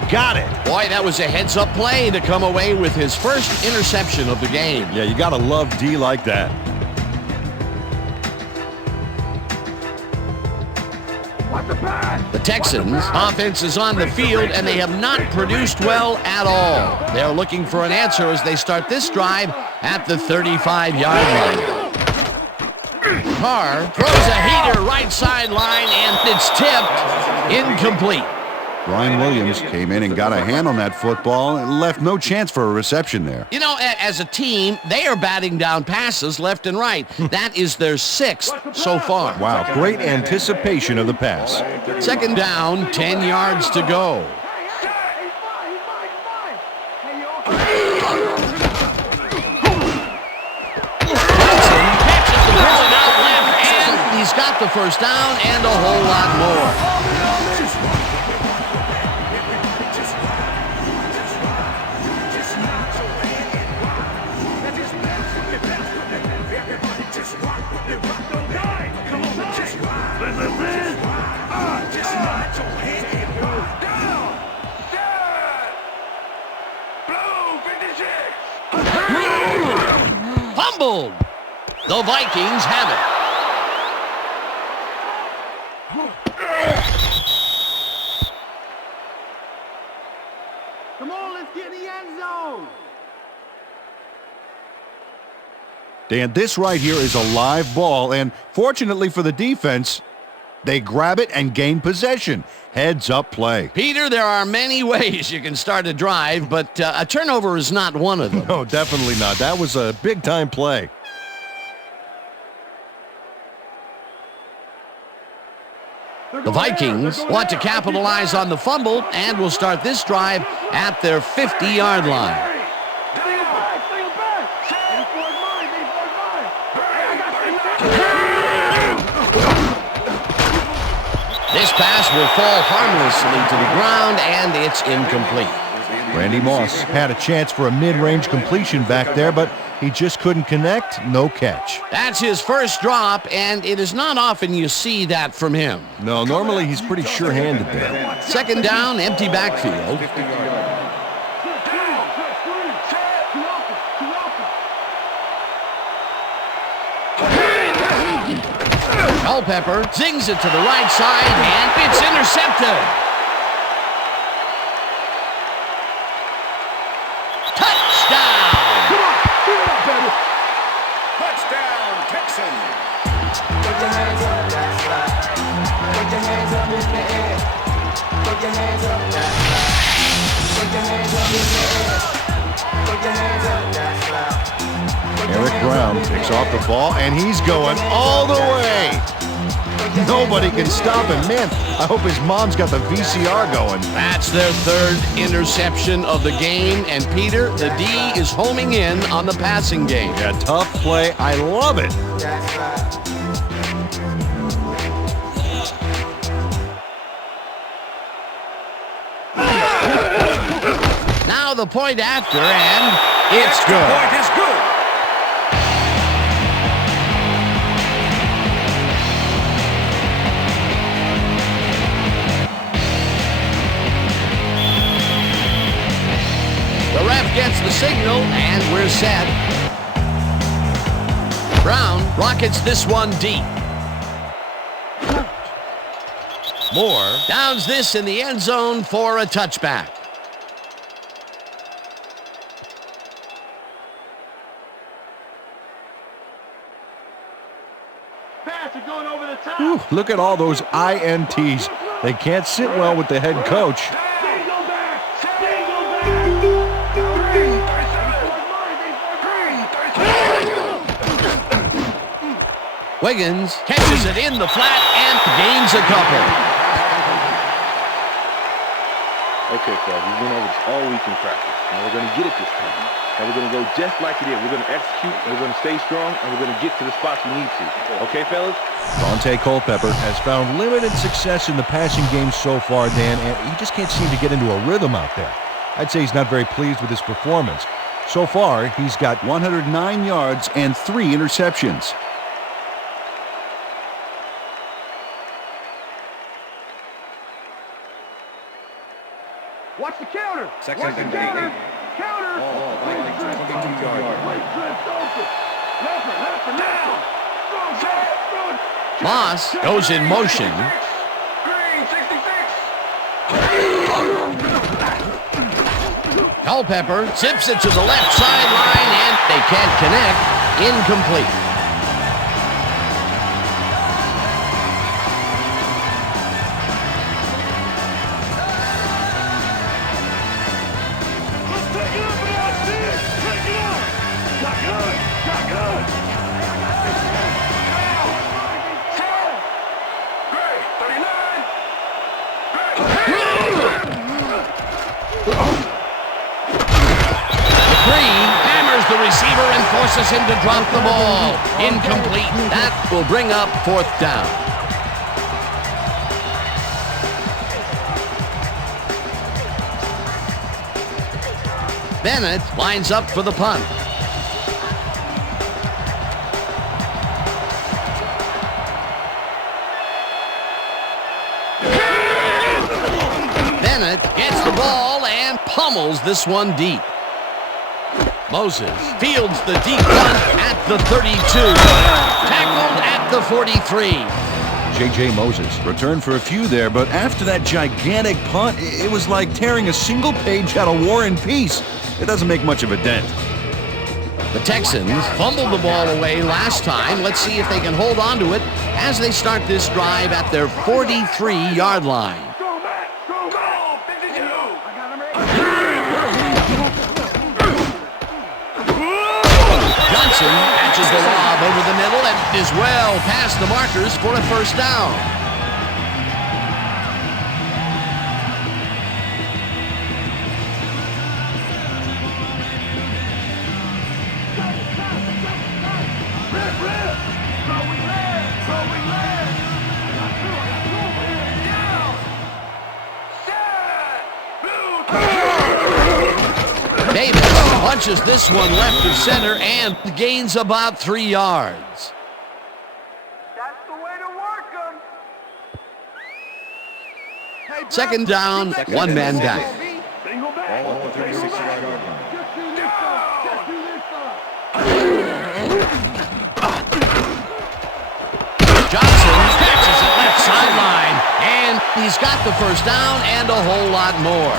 Got it. Boy, that was a heads-up play to come away with his first interception of the game. Yeah, you gotta love D like that. The Texans' offense is on the field, and they have not produced well at all. They're looking for an answer as they start this drive at the 35-yard line. Carr throws a heater right sideline, and it's tipped incomplete. Brian Williams came in and got a hand on that football and left no chance for a reception there. You know, as a team, they are batting down passes left and right. That is their 6th so far. Wow, great anticipation of the pass. Second down, 10 yards to go. Johnson catches the ball out left, and he's got the first down and a whole lot more. Fumbled. The Vikings have it. Come on, let's get in the end zone. Dan, this right here is a live ball, and fortunately for the defense, they grab it and gain possession. Heads up play. Peter, there are many ways you can start a drive, but a turnover is not one of them. No, definitely not. That was a big-time play. The Vikings want to capitalize on the fumble and will start this drive at their 50-yard line. This pass will fall harmlessly to the ground, and it's incomplete. Randy Moss had a chance for a mid-range completion back there, but he just couldn't connect. No catch. That's his first drop, and it is not often you see that from him. No, normally he's pretty sure-handed there. Second down, empty backfield. Culpepper zings it to the right side, and it's intercepted. Touchdown! Come on, get it up, baby. Touchdown, Texans. Put your hands up, that's right. Put your hands up in the air. Put your hands up, that's right. Put your hands up in the air. Put your hands up, that's right. Eric Brown picks off the ball, and he's going all the way. Nobody can stop him. Man, I hope his mom's got the VCR going. That's their third interception of the game, and Peter, the D is homing in on the passing game. Yeah, tough play. I love it. Now the point after, and it's good. The point is good. The ref gets the signal, and we're set. Brown rockets this one deep. Moore downs this in the end zone for a touchback. Whew, look at all those INTs. They can't sit well with the head coach. Wiggins catches it in the flat and gains a couple. Okay, fellas, we've been over this all week in practice. Now we're going to get it this time. And we're going to go just like it is. We're going to execute, and we're going to stay strong, and we're going to get to the spots we need to. Okay, fellas? Dante Culpepper has found limited success in the passing game so far, Dan, and he just can't seem to get into a rhythm out there. I'd say he's not very pleased with his performance. So far, he's got 109 yards and 3 interceptions. Watch the counter. Second Watch the and counter. 8. Counter. Oh, Vikings 22 yards. Right drift open. Left. Moss goes in motion. Green 66. Culpepper zips it to the left sideline, and they can't connect. Incomplete. The receiver and forces him to drop the ball. Incomplete. That will bring up 4th down. Bennett lines up for the punt. Bennett gets the ball and pummels this one deep. Moses fields the deep punt at the 32. Tackled at the 43. J.J. Moses returned for a few there, but after that gigantic punt, it was like tearing a single page out of War and Peace. It doesn't make much of a dent. The Texans fumbled the ball away last time. Let's see if they can hold on to it as they start this drive at their 43-yard line. Catches the lob over the middle and is well past the markers for a 1st down. Davis punches this one left of center and gains about 3 yards. That's the way to work them. 2nd down, 1 man back. Single back. Ball on the 36-yard line. Just do this side. Just do this side. Johnson catches it left sideline, and he's got the 1st down and a whole lot more.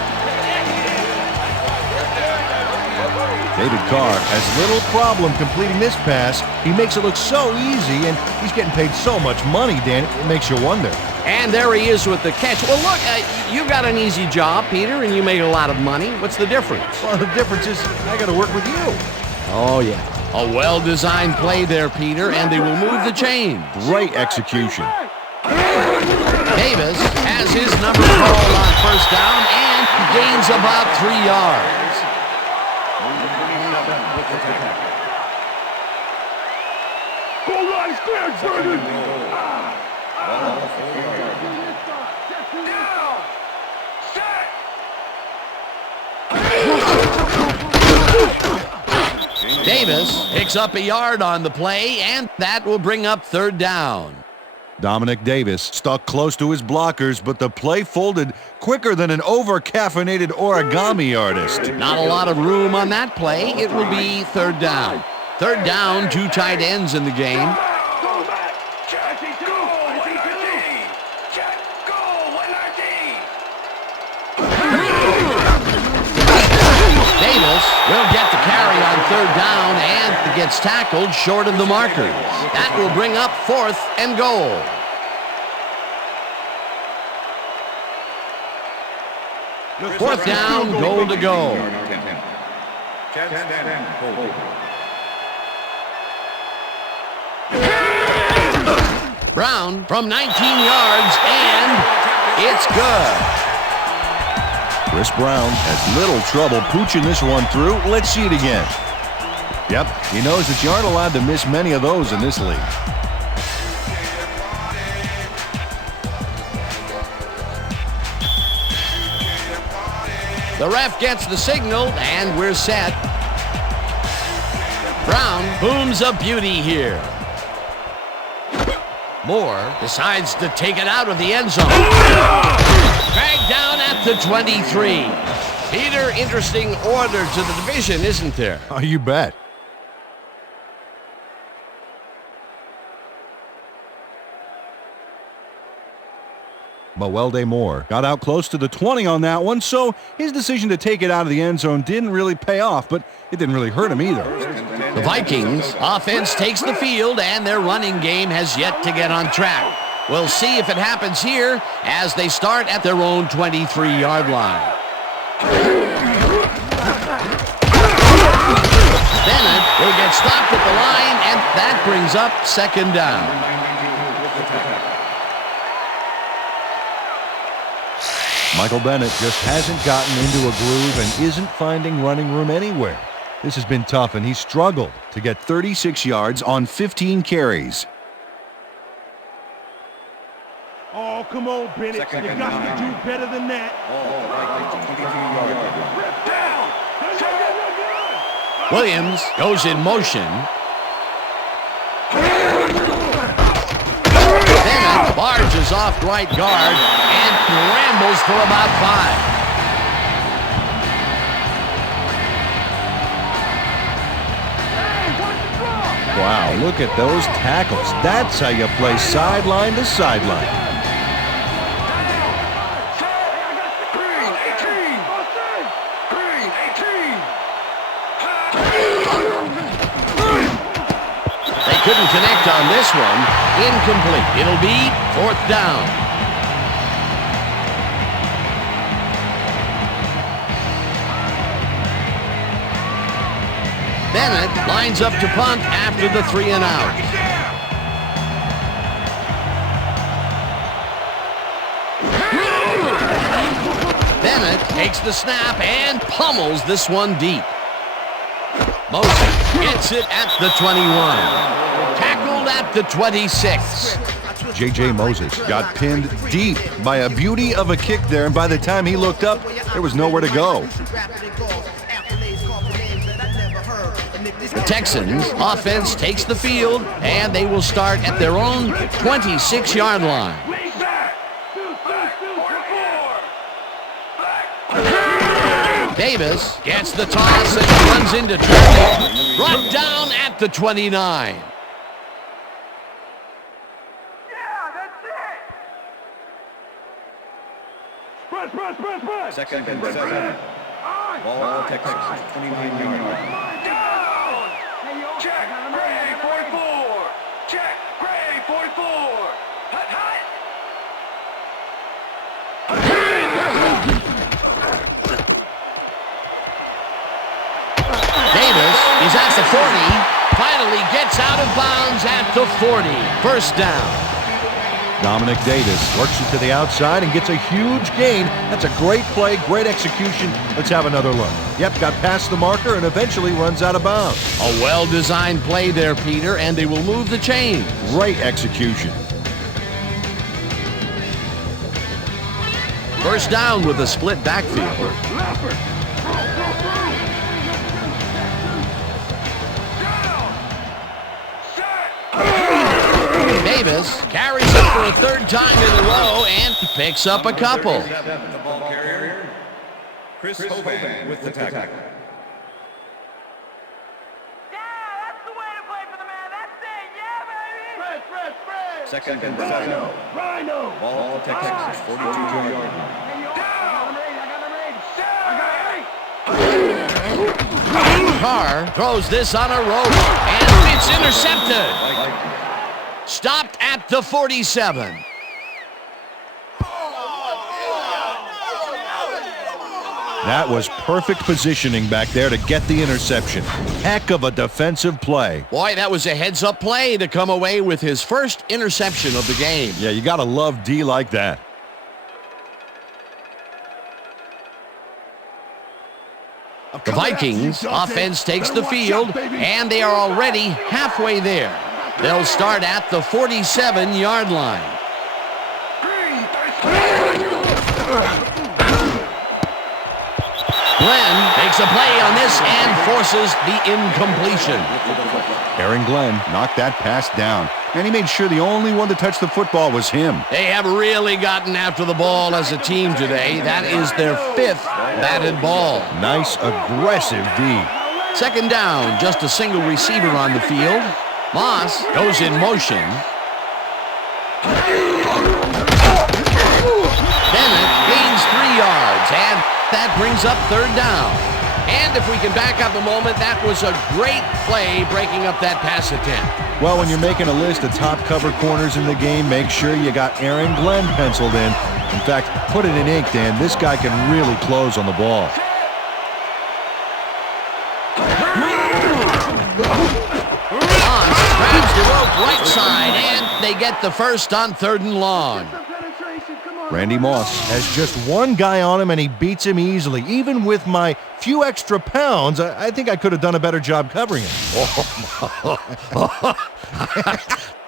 David Carr has little problem completing this pass. He makes it look so easy, and he's getting paid so much money, Dan, it makes you wonder. And there he is with the catch. Well, look, you got an easy job, Peter, and you make a lot of money. What's the difference? Well, the difference is I got to work with you. Oh, yeah. A well-designed play there, Peter, and they will move the chain. Great execution. Davis has his number called on 1st down and gains about 3 yards. Goal line cleared, Berman. Davis picks up a yard on the play, and that will bring up 3rd down. Dominic Davis stuck close to his blockers, but the play folded quicker than an over-caffeinated origami artist. Not a lot of room on that play. It will be third down. Third down, 2 tight ends in the game. Davis will get the carry on third down and gets tackled short of the markers. That will bring up 4th and goal. Fourth down, goal to go. Brown from 19 yards, and it's good. Chris Brown has little trouble pooching this one through. Let's see it again. Yep, he knows that you aren't allowed to miss many of those in this league. The ref gets the signal, and we're set. Brown booms a beauty here. Moore decides to take it out of the end zone. Dragged down at the 23. Peter, interesting order to the division, isn't there? Oh, you bet. Mewelde Moore got out close to the 20 on that one, so his decision to take it out of the end zone didn't really pay off, but it didn't really hurt him either. The Vikings offense takes the field, and their running game has yet to get on track. We'll see if it happens here as they start at their own 23-yard line. Bennett will get stopped at the line, and that brings up 2nd down. Michael Bennett just hasn't gotten into a groove and isn't finding running room anywhere. This has been tough, and he's struggled to get 36 yards on 15 carries. Oh, come on, Bennett. You got to do better than that. Williams goes in motion. Bennett barges off right guard and rambles for about 5. Wow, look at those tackles. That's how you play sideline to sideline. Couldn't connect on this one. Incomplete. It'll be 4th down. Bennett lines up to punt after the 3 and out. Bennett takes the snap and pummels this one deep. Moses gets it at the 21. Tackled at the 26. J.J. Moses got pinned deep by a beauty of a kick there, and by the time he looked up, there was nowhere to go. The Texans offense takes the field, and they will start at their own 26-yard line. Davis gets the toss and runs into traffic. Brought down at the 29. Press. 2nd and 7. Ball Texans, 29-yard line. Down! Check, Gray, 44. Check, Gray, 44. Hut. Davis is at the 40. Finally gets out of bounds at the 40. 1st down. Dominic Davis works it to the outside and gets a huge gain. That's a great play, great execution. Let's have another look. Yep, got past the marker and eventually runs out of bounds. A well-designed play there, Peter, and they will move the chain. Great execution. 1st down with a split backfield. Davis carries it for a third time in a row and picks up a couple. The ball carrier, Chris Berman with the tackle. Second and 7. Rhino. Ball Texans, 42-yard line. Carr throws this on a rope, and it's intercepted. Stopped at the 47. That was perfect positioning back there to get the interception. Heck of a defensive play. Boy, that was a heads-up play to come away with his first interception of the game. Yeah, you got to love D like that. The Vikings offense takes the field, and they are already halfway there. They'll start at the 47-yard line. Glenn makes a play on this and forces the incompletion. Aaron Glenn knocked that pass down, and he made sure the only one to touch the football was him. They have really gotten after the ball as a team today. That is their 5th batted ball. Nice, aggressive D. Second down, just a single receiver on the field. Moss goes in motion. Bennett gains 3 yards, and that brings up third down. And if we can back up a moment, that was a great play breaking up that pass attempt. Well, when you're making a list of top cover corners in the game, make sure you got Aaron Glenn penciled in. In fact, put it in ink, Dan. This guy can really close on the ball. Moss grabs the rope right side, and they get the first on 3rd and long. Randy Moss has just one guy on him, and he beats him easily. Even with my few extra pounds, I think I could have done a better job covering him.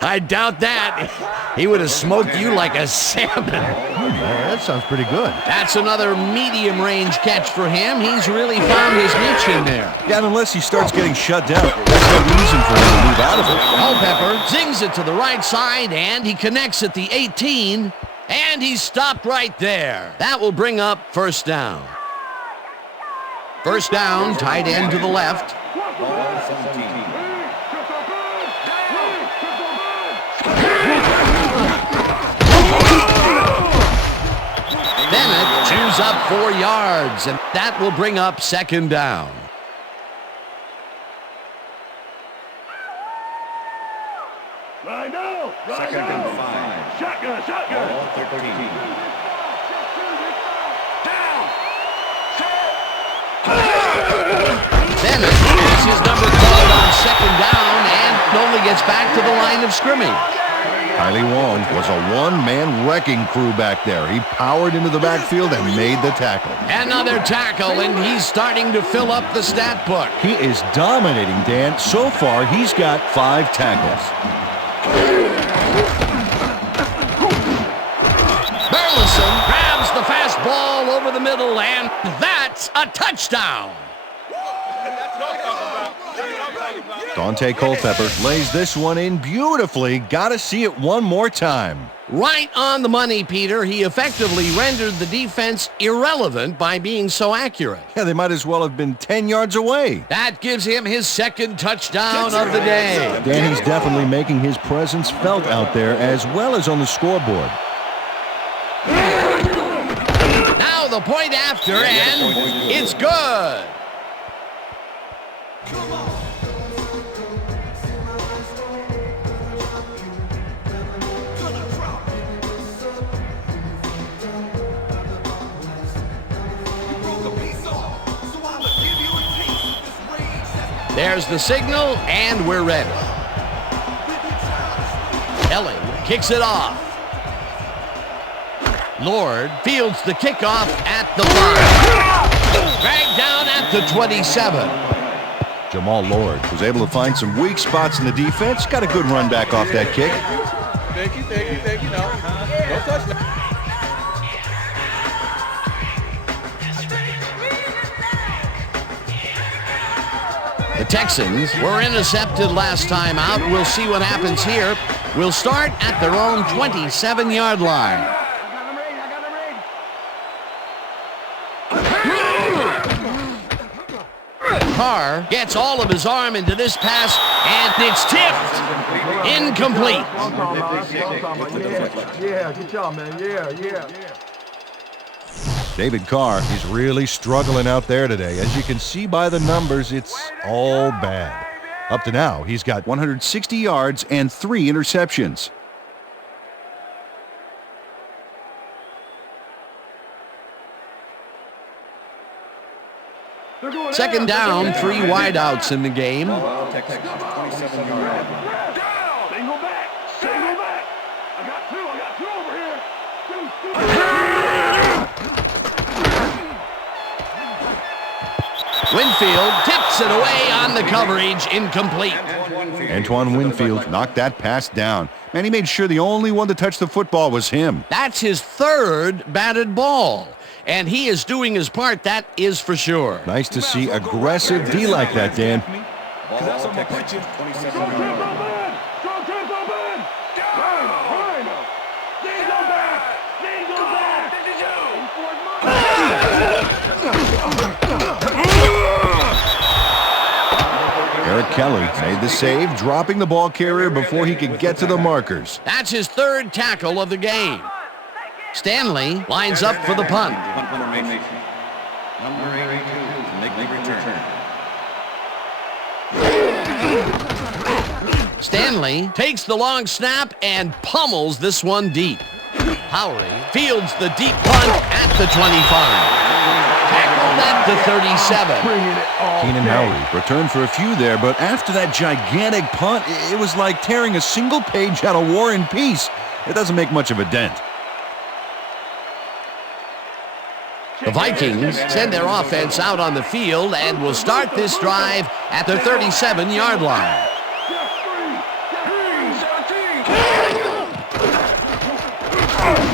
I doubt that. He would have smoked you like a salmon. That sounds pretty good. That's another medium-range catch for him. He's really found his niche in there. Yeah, and unless he starts getting shut down, there's no reason for him to move out of it. Culpepper zings it to the right side, and he connects at the 18. And he's stopped right there. That will bring up first down. First down, tight end to the left. Bennett chews up 4 yards, and that will bring up second down. Second and 5. Shotgun. Ball 13. Bennett has his number called on second down and only gets back to the line of scrimmage. Kylie Wong was a one-man wrecking crew back there. He powered into the backfield and made the tackle. Another tackle, and he's starting to fill up the stat book. He is dominating, Dan. So far, he's got 5 tackles. Burleson grabs the fastball over the middle, and that's a touchdown. Dante Culpepper lays this one in beautifully. Got to see it one more time. Right on the money, Peter. He effectively rendered the defense irrelevant by being so accurate. Yeah, they might as well have been 10 yards away. That gives him his second touchdown of the day. Danny's definitely making his presence felt out there as well as on the scoreboard. Now the point after, and it's good. There's the signal, and we're ready. Elling kicks it off. Lord fields the kickoff at the 5. Dragged down at the 27. Jamal Lord was able to find some weak spots in the defense. Got a good run back off that kick. Thank you. No touchdown. The Texans were intercepted last time out. We'll see what happens here. will start at their own 27-yard line. Carr gets all of his arm into this pass, and it's tipped. Incomplete. Yeah, good job, man. Yeah. David Carr is really struggling out there today. As you can see by the numbers, it's all bad. Up to now, he's got 160 yards and 3 interceptions. Second down, 3 wideouts in the game. Single back. I got two over here. Winfield tips it away on the coverage, incomplete. Antoine Winfield knocked that pass down. Man, he made sure the only one to touch the football was him. That's his 3rd batted ball, and he is doing his part, that is for sure. Nice to see aggressive D like that, Dan. Eric Kelly made the save, dropping the ball carrier before he could get to the markers. That's his 3rd tackle of the game. Stanley lines up for the punt. Stanley takes the long snap and pummels this one deep. Howery fields the deep punt at the 25. Tackled at the 37. Keenan Howery returned for a few there, but after that gigantic punt, it was like tearing a single page out of War and Peace. It doesn't make much of a dent. The Vikings send their offense out on the field and will start this drive at their 37-yard line.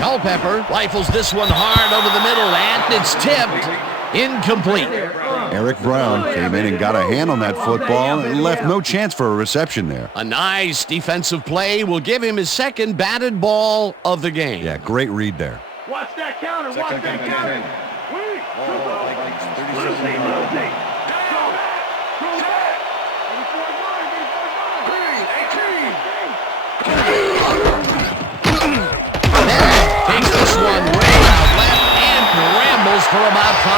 Culpepper rifles this one hard over the middle, and it's tipped. Incomplete. Eric Brown came in and got a hand on that football and left no chance for a reception there. A nice defensive play will give him his 2nd batted ball of the game. Yeah, great read there. Watch that counter. Watch that counter. Takes this one way out left and rambles for about 5.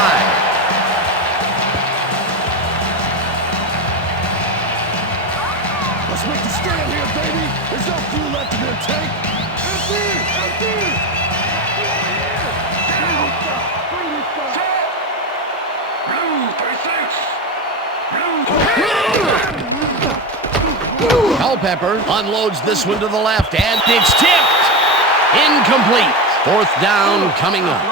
Let's make the stand here, baby. There's no fuel left in their tank. Culpepper unloads this one to the left, and it's tipped. Incomplete. 4th down coming up.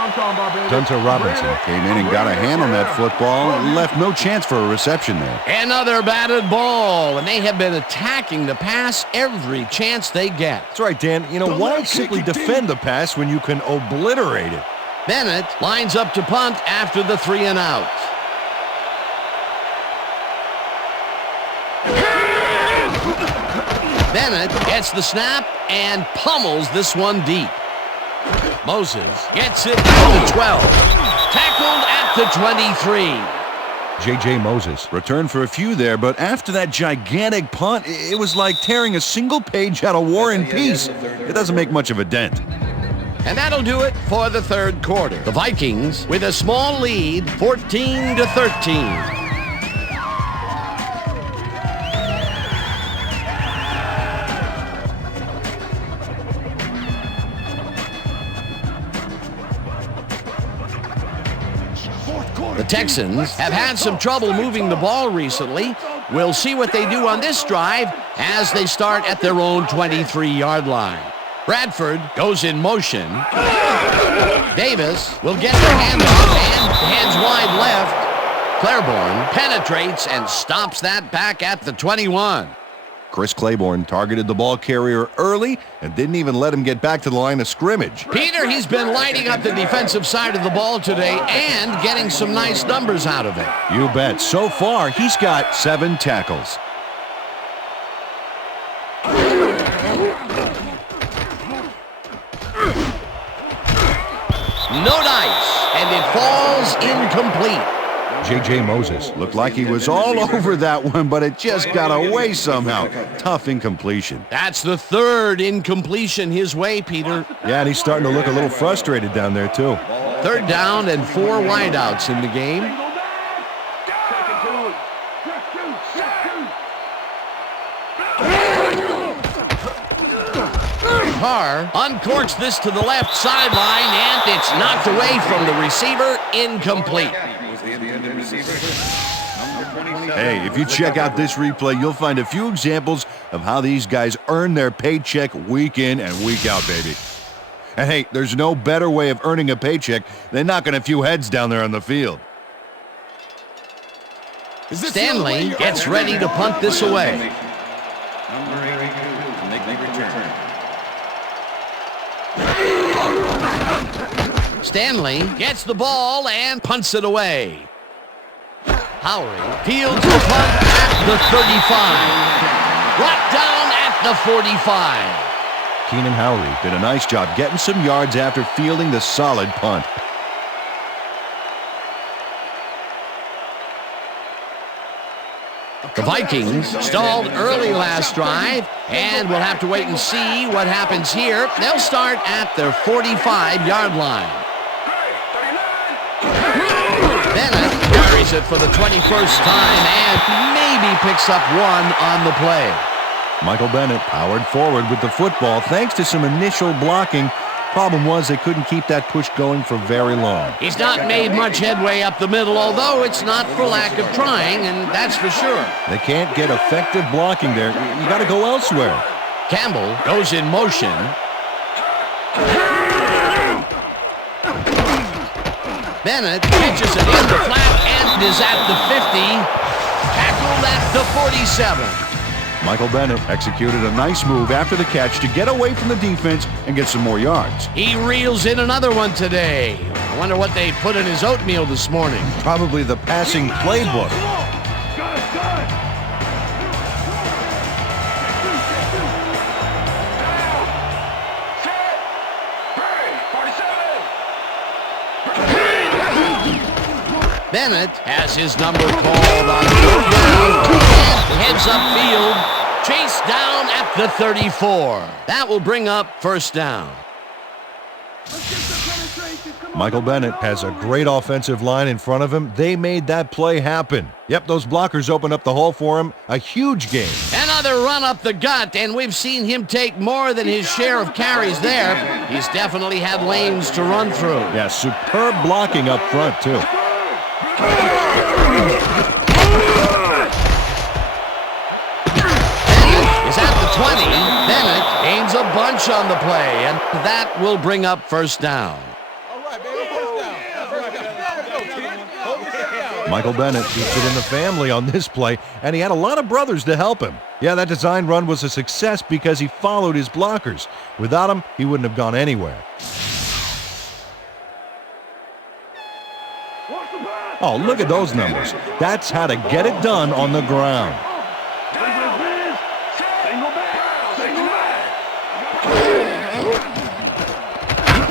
Dunter Robinson came in and got a hand on that football and left no chance for a reception there. Another batted ball, and they have been attacking the pass every chance they get. That's right, Dan. You know, why simply defend the pass when you can obliterate it? Bennett lines up to punt after the 3 and out. Bennett gets the snap and pummels this one deep. Moses gets it at the 12. Tackled at the 23. J.J. Moses returned for a few there, but after that gigantic punt, it was like tearing a single page out of War and Peace. It doesn't make much of a dent. And that'll do it for the 3rd quarter. The Vikings with a small lead, 14-13. The Texans have had some trouble moving the ball recently. We'll see what they do on this drive as they start at their own 23-yard line. Bradford goes in motion. Davis will get the handoff and heads wide left. Claiborne penetrates and stops that back at the 21. Chris Claiborne targeted the ball carrier early and didn't even let him get back to the line of scrimmage. Peter, he's been lighting up the defensive side of the ball today and getting some nice numbers out of it. You bet. So far, he's got 7 tackles. No dice, and it falls incomplete. J.J. Moses looked like he was all over that one, but it just got away somehow. Tough incompletion. That's the third incompletion his way, Peter. Yeah, and he's starting to look a little frustrated down there, too. Third down and 4 wideouts in the game. Carr uncorks this to the left sideline, and it's knocked away from the receiver, incomplete. Hey, if you check out this replay, you'll find a few examples of how these guys earn their paycheck week in and week out, baby. And hey, there's no better way of earning a paycheck than knocking a few heads down there on the field. Stanley gets ready to punt this away. Stanley gets the ball and punts it away. Howery fields the punt at the 35. Brought down at the 45. Keenan Howery did a nice job getting some yards after fielding the solid punt. The Vikings stalled early last drive, and we'll have to wait and see what happens here. They'll start at their 45-yard line. Bennett carries it for the 21st time and maybe picks up one on the play. Michael Bennett powered forward with the football thanks to some initial blocking. Problem was they couldn't keep that push going for very long. He's not made much headway up the middle, although it's not for lack of trying, and that's for sure. They can't get effective blocking there. You got to go elsewhere. Campbell goes in motion. Bennett pitches it in the flat and is at the 50. Tackled at the 47. Michael Bennett executed a nice move after the catch to get away from the defense and get some more yards. He reels in another one today. I wonder what they put in his oatmeal this morning. Probably the passing playbook. Bennett has his number called on third down and heads upfield. Chased down at the 34. That will bring up first down. Michael Bennett has a great offensive line in front of him. They made that play happen. Yep, those blockers opened up the hole for him. A huge gain. Another run up the gut, and we've seen him take more than his share of carries there. He's definitely had lanes to run through. Yeah, superb blocking up front, too. Is at the 20. Bennett gains a bunch on the play, and that will bring up first down. Michael Bennett keeps it in the family on this play, and he had a lot of brothers to help him. Yeah, that design run was a success because he followed his blockers. Without him, he wouldn't have gone anywhere. Oh, look at those numbers. That's how to get it done on the ground.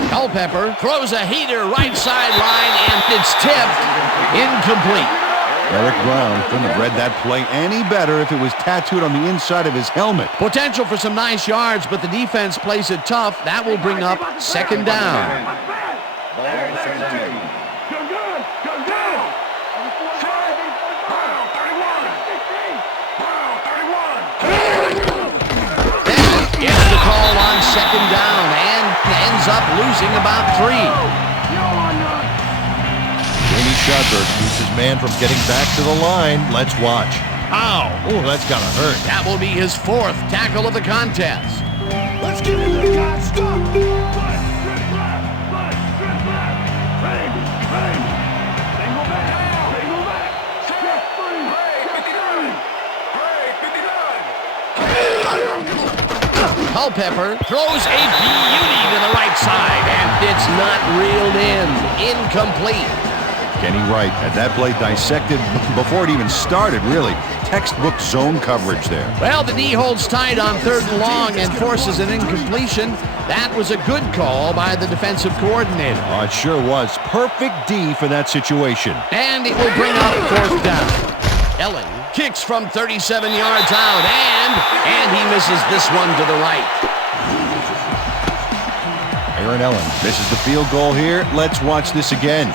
Culpepper throws a heater right sideline, and it's tipped. Incomplete. Eric Brown couldn't have read that play any better if it was tattooed on the inside of his helmet. Potential for some nice yards, but the defense plays it tough. That will bring up second down. Gets the call on second down and ends up losing about 3. Jamie Shadberg keeps his man from getting back to the line. Let's watch. Ow! Oh, that's gotta hurt. That will be his 4th tackle of the contest. Let's give it a shot. Stop. Culpepper throws a beauty to the right side, and it's not reeled in. Incomplete. Kenny Wright had that play dissected before it even started, really. Textbook zone coverage there. Well, the D holds tight on 3rd and long and forces an incompletion. That was a good call by the defensive coordinator. Oh, it sure was. Perfect D for that situation. And it will bring up 4th down. Elling kicks from 37 yards out, and he misses this one to the right. Aaron Elling misses the field goal here. Let's watch this again.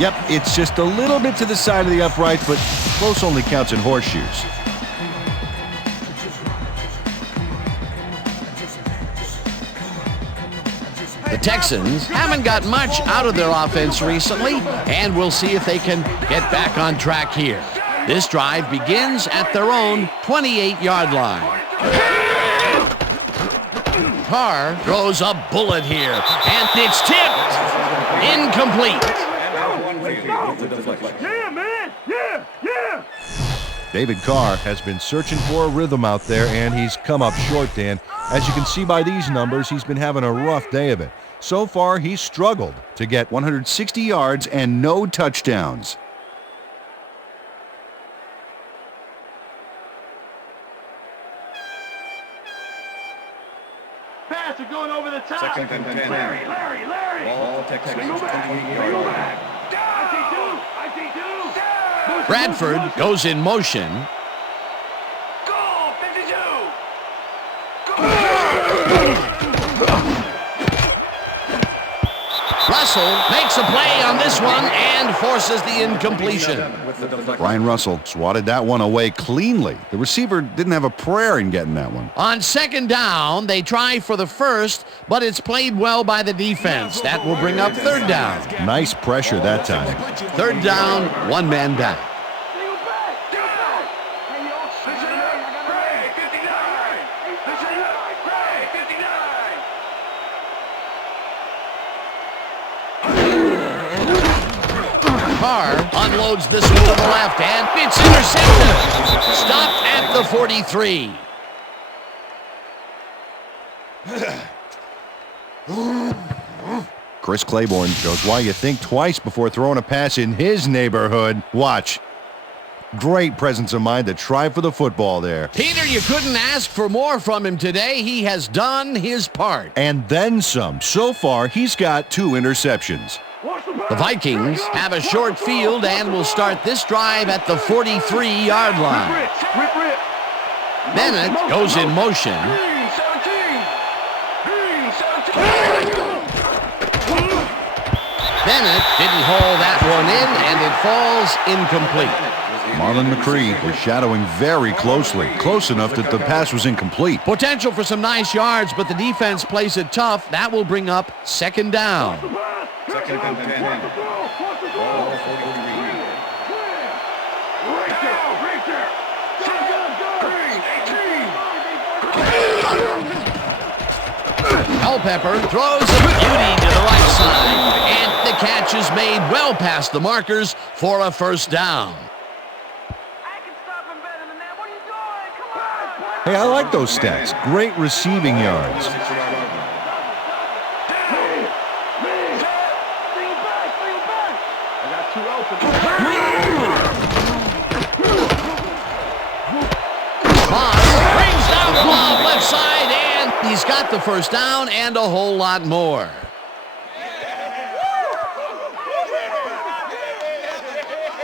Yep, it's just a little bit to the side of the upright, but close only counts in horseshoes. The Texans haven't got much out of their offense recently, and we'll see if they can get back on track here. This drive begins at their own 28-yard line. Carr throws a bullet here, and it's tipped. Incomplete. Yeah, man! Yeah! David Carr has been searching for a rhythm out there, and he's come up short, Dan. As you can see by these numbers, he's been having a rough day of it. So far, he's struggled to get 160 yards and no touchdowns. Pass is going over the top. Second and 10. Larry! Ball Texans, 28-yard line. I see two! Bradford goes in motion. Go! 52! Russell makes a play on this one and forces the incompletion. Brian Russell swatted that one away cleanly. The receiver didn't have a prayer in getting that one. On 2nd down, they try for the first, but it's played well by the defense. That will bring up 3rd down. Nice pressure that time. 3rd down, 1 man down. Carr unloads this one to the left, and it's intercepted. Stopped at the 43. Chris Claiborne shows why you think twice before throwing a pass in his neighborhood. Watch. Great presence of mind to try for the football there. Peter, you couldn't ask for more from him today. He has done his part. And then some. So far, he's got 2 interceptions. The Vikings have a short field and will start this drive at the 43-yard line. Bennett goes in motion. Bennett didn't haul that one in, and it falls incomplete. Marlon McCree was shadowing very closely, close enough that the pass was incomplete. Potential for some nice yards, but the defense plays it tough. That will bring up 2nd down. Second and 10. Ball 43. Culpepper throws a beauty to the right side, and the catch is made well past the markers for a 1st down. Hey, I like those stats. Great receiving yards. Brings down the ball left side, and he's got the 1st down and a whole lot more.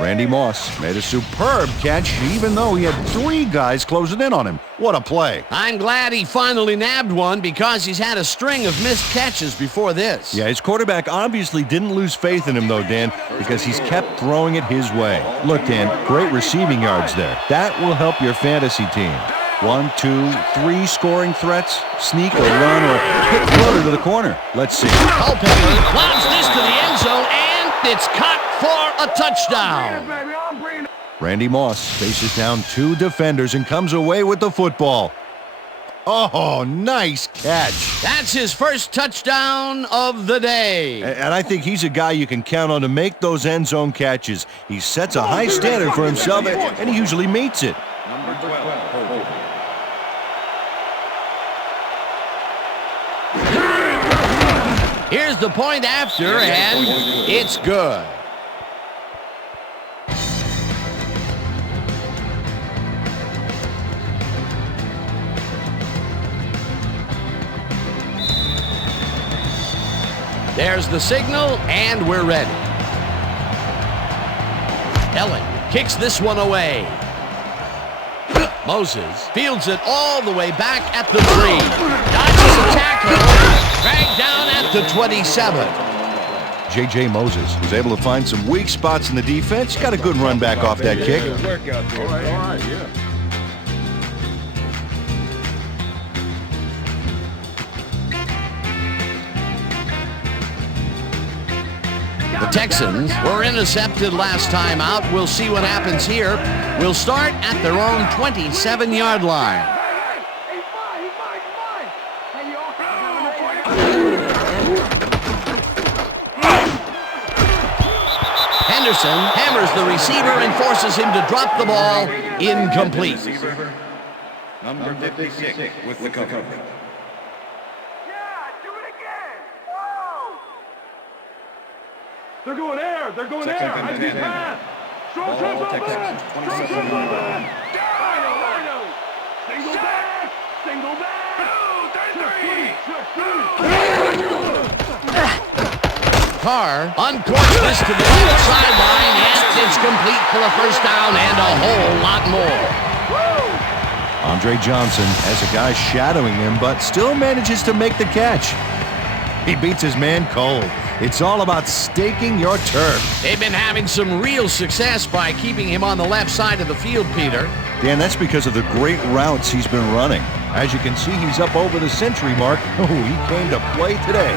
Randy Moss made a superb catch, even though he had 3 guys closing in on him. What a play. I'm glad he finally nabbed one because he's had a string of missed catches before this. Yeah, his quarterback obviously didn't lose faith in him, though, Dan, because he's kept throwing it his way. Look, Dan, great receiving yards there. That will help your fantasy team. 1, 2, 3 scoring threats, sneak or run or hit floater to the corner. Let's see. Culpepper lobs this to the end zone, and it's caught for a touchdown. Randy Moss faces down 2 defenders and comes away with the football. Oh, nice catch. That's his first touchdown of the day. And I think he's a guy you can count on to make those end zone catches. He sets a high standard for himself, and he usually meets it. Number 12. Here's the point after, and it's good. There's the signal, and we're ready. Ellen kicks this one away. Moses fields it all the way back at the 3. Dodges a tackle. Dragged down at the 27. J.J. Moses was able to find some weak spots in the defense. Got a good run back off that kick. All right, yeah. The Texans were intercepted last time out. We'll see what happens here. We'll start at their own 27-yard line. Henderson hammers the receiver and forces him to drop the ball. Incomplete. Number 56 with the cover. They're going air. They're going air. I see pass. Strong Texans. 27 yard line. Rhino. Single back. Single back. 2, 3. Carr uncorks this to the left sideline, and it's complete for a first down and a whole lot more. Andre Johnson has a guy shadowing him, but still manages to make the catch. He beats his man cold. It's all about staking your turf. They've been having some real success by keeping him on the left side of the field, Peter. Dan, that's because of the great routes he's been running. As you can see, he's up over the century mark. Oh, he came to play today.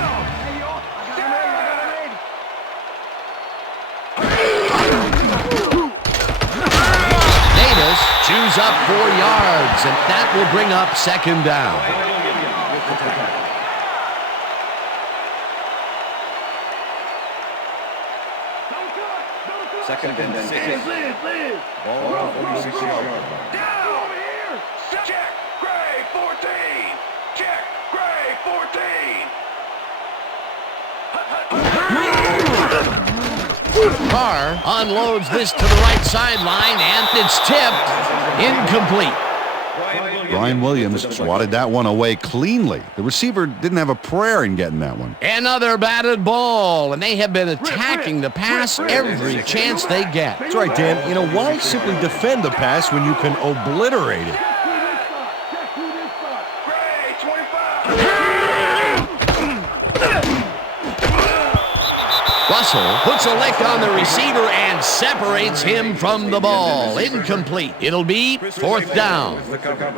Davis chews up 4 yards, and that will bring up second down. Second and 6. Ball 46 yard line. Down over here. Check. Gray 14. Check. Gray 14. Carr unloads this to the right sideline, and it's tipped. Incomplete. Brian Williams swatted that one away cleanly. The receiver didn't have a prayer in getting that one. Another batted ball, and they have been attacking the pass every chance they get. That's right, Dan. You know, why simply defend the pass when you can obliterate it? Gray 25. Russell puts a lick on the receiver and separates him from the ball. Incomplete. It'll be fourth down.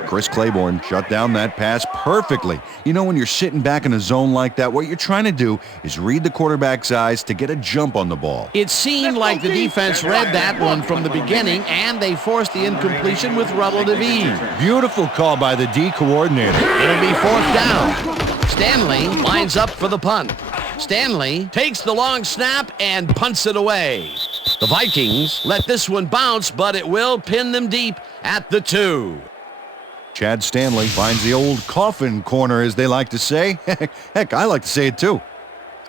Chris Claiborne shut down that pass perfectly. You know, when you're sitting back in a zone like that, what you're trying to do is read the quarterback's eyes to get a jump on the ball. It seemed like the defense read that one from the beginning, and they forced the incompletion with relative ease. Beautiful call by the D coordinator. It'll be fourth down. Stanley lines up for the punt. Stanley takes the long snap and punts it away. The Vikings let this one bounce, but it will pin them deep at the 2. Chad Stanley finds the old coffin corner, as they like to say. Heck, I like to say it too.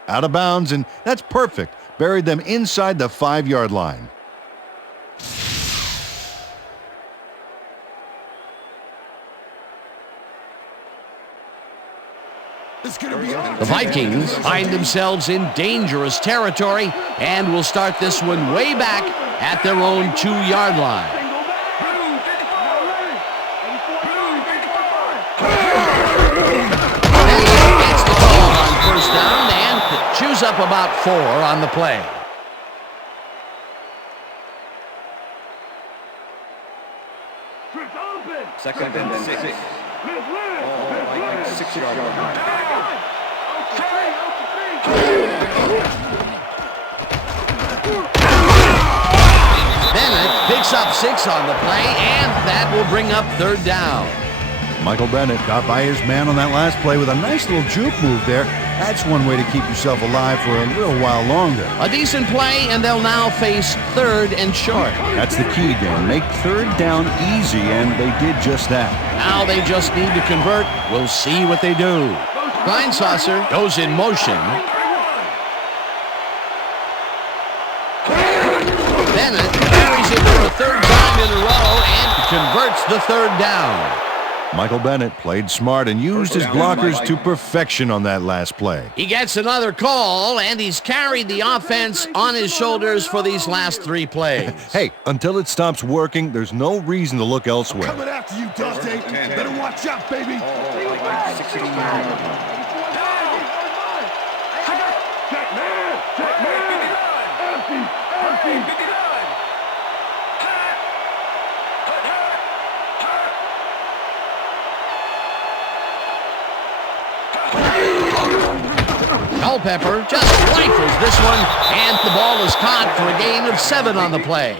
Out of bounds, and that's perfect. Buried them inside the 5-yard line. The Vikings find themselves in dangerous territory and will start this one way back at their own 2-yard line. Elliott gets the call on first down and chews up about 4 on the play. Second and 6. Ball 6 yard line. Bennett picks up 6 on the play, and that will bring up third down. Michael Bennett got by his man on that last play with a nice little juke move there. That's one way to keep yourself alive for a little while longer. A decent play, and they'll now face third and short. That's the key, Dan. Make third down easy, and they did just that. Now they just need to convert. We'll see what they do. Kleinsasser goes in motion. Bennett carries it for a third time in a row and converts the third down. Michael Bennett played smart and used his blockers to perfection on that last play. He gets another call, and he's carried the offense on his shoulders for these last 3 plays. Hey, until it stops working, there's no reason to look elsewhere. Coming after you, Dante. Better watch out, baby. Check man. Empty. Culpepper just rifles this one, and the ball is caught for a gain of 7 on the play.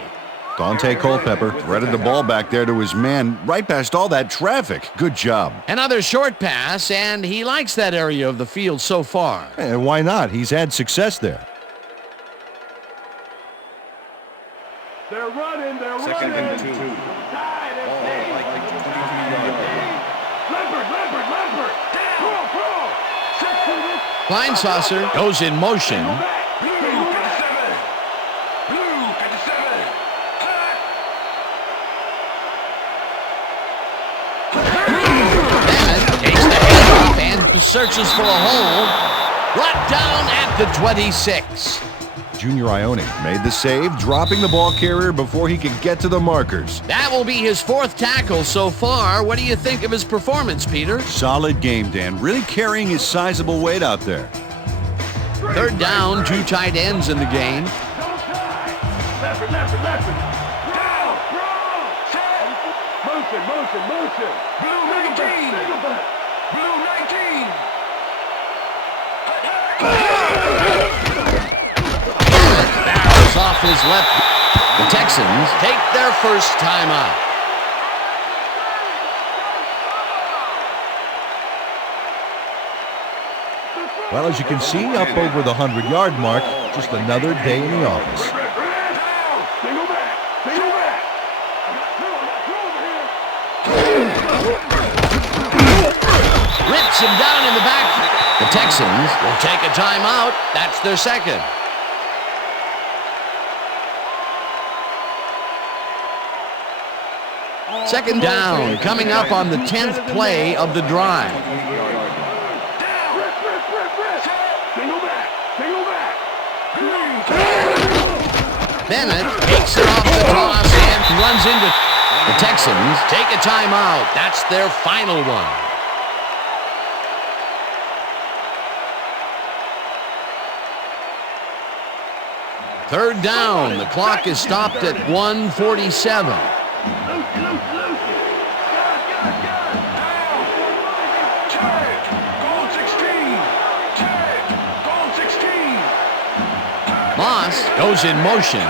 Dante Culpepper threaded the ball back there to his man right past all that traffic. Good job. Another short pass, and he likes that area of the field so far. And why not? He's had success there. They're running. Second and 2. Leopard. Throw. Check to this. Klein Saucer goes in motion. Blue 57. Blue 57. Bennett takes the handoff and searches for a hole. Brought down at the 26. Junior Ione made the save, dropping the ball carrier before he could get to the markers. That will be his 4th tackle so far. What do you think of his performance, Peter? Solid game, Dan. Really carrying his sizable weight out there. 3rd down, 2 tight ends in the game. Leopard. Down. Motion. Blue 19. Blue 19. Barrels off his left. The Texans take their first timeout. Well, as you can see, up over the 100-yard mark, just another day in the office. Single back. Rips him down in the back. The Texans will take a timeout. That's their 2nd. Second down, coming up on the 10th play of the drive. Bennett takes it off the toss and runs into. The Texans take a timeout. That's their final one. Third down. The clock is stopped at 1:47. Moss goes in motion.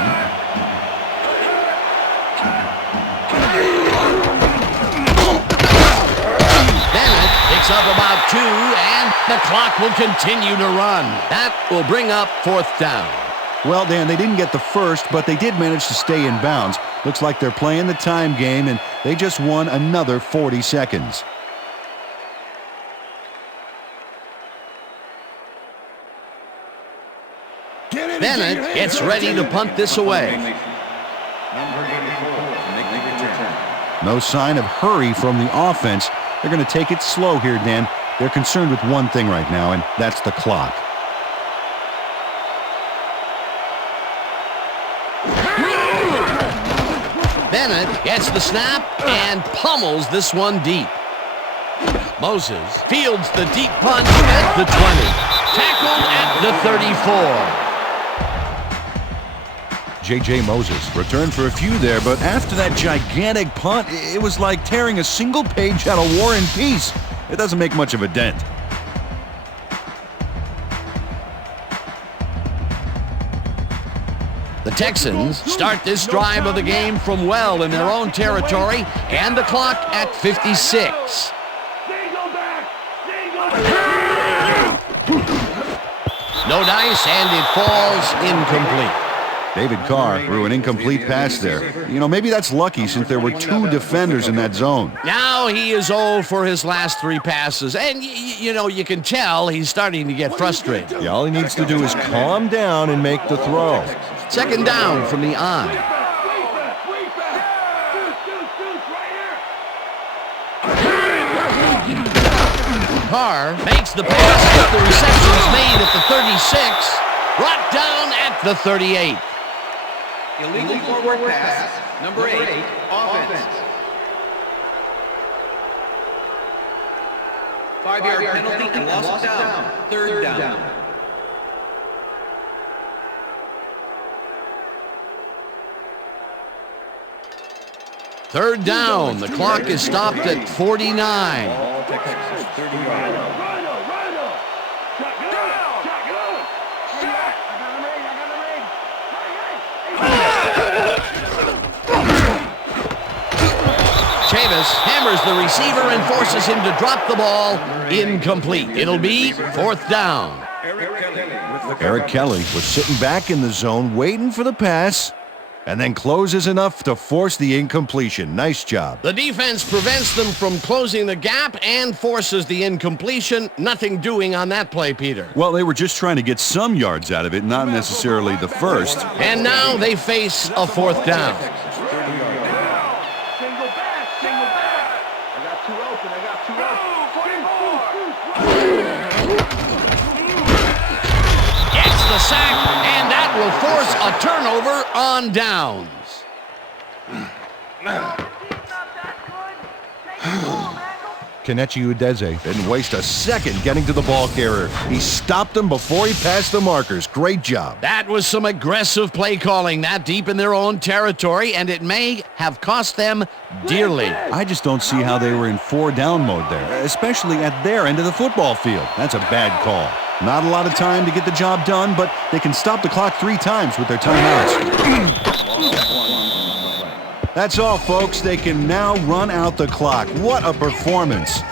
Bennett picks up about 2, and the clock will continue to run. That will bring up 4th down. Well, Dan, they didn't get the first, but they did manage to stay in bounds. Looks like they're playing the time game, and they just won another 40 seconds. Bennett gets ready to punt this away. No sign of hurry from the offense. They're going to take it slow here, Dan. They're concerned with one thing right now, and that's the clock. Bennett gets the snap and pummels this one deep. Moses fields the deep punt at the 20. Tackled at the 34. J.J. Moses returned for a few there, but after that gigantic punt, it was like tearing a single page out of War and Peace. It doesn't make much of a dent. The Texans start this drive of the game from well in their own territory, and the clock at 56. No dice, and it falls incomplete. David Carr threw an incomplete pass there. You know, maybe that's lucky since there were 2 defenders in that zone. Now he is 0 for his last 3 passes, and you know, you can tell he's starting to get frustrated. Yeah, all he needs to do is calm down and make the throw. Second down from the eye. Carr makes the pass. The reception is made at the 36. Brought down at the 38. Illegal forward pass, number 8, offense. 5-yard penalty and loss down. Third down. Third down. The clock is stopped at 49. Texans 30 yards. Chavis hammers the receiver and forces him to drop the ball. Incomplete. It'll be fourth down. Eric Kelly was sitting back in the zone waiting for the pass and then closes enough to force the incompletion. Nice job. The defense prevents them from closing the gap and forces the incompletion. Nothing doing on that play, Peter. Well, they were just trying to get some yards out of it, not necessarily the first. And now they face a fourth down. Gets the sack, and that will force a turnover on downs. Kenechi Udeze didn't waste a second getting to the ball carrier. He stopped him before he passed the markers. Great job. That was some aggressive play calling that deep in their own territory, and it may have cost them dearly. I just don't see how they were in 4-down mode there, especially at their end of the football field. That's a bad call. Not a lot of time to get the job done, but they can stop the clock 3 times with their timeouts. That's all, folks. They can now run out the clock. What a performance.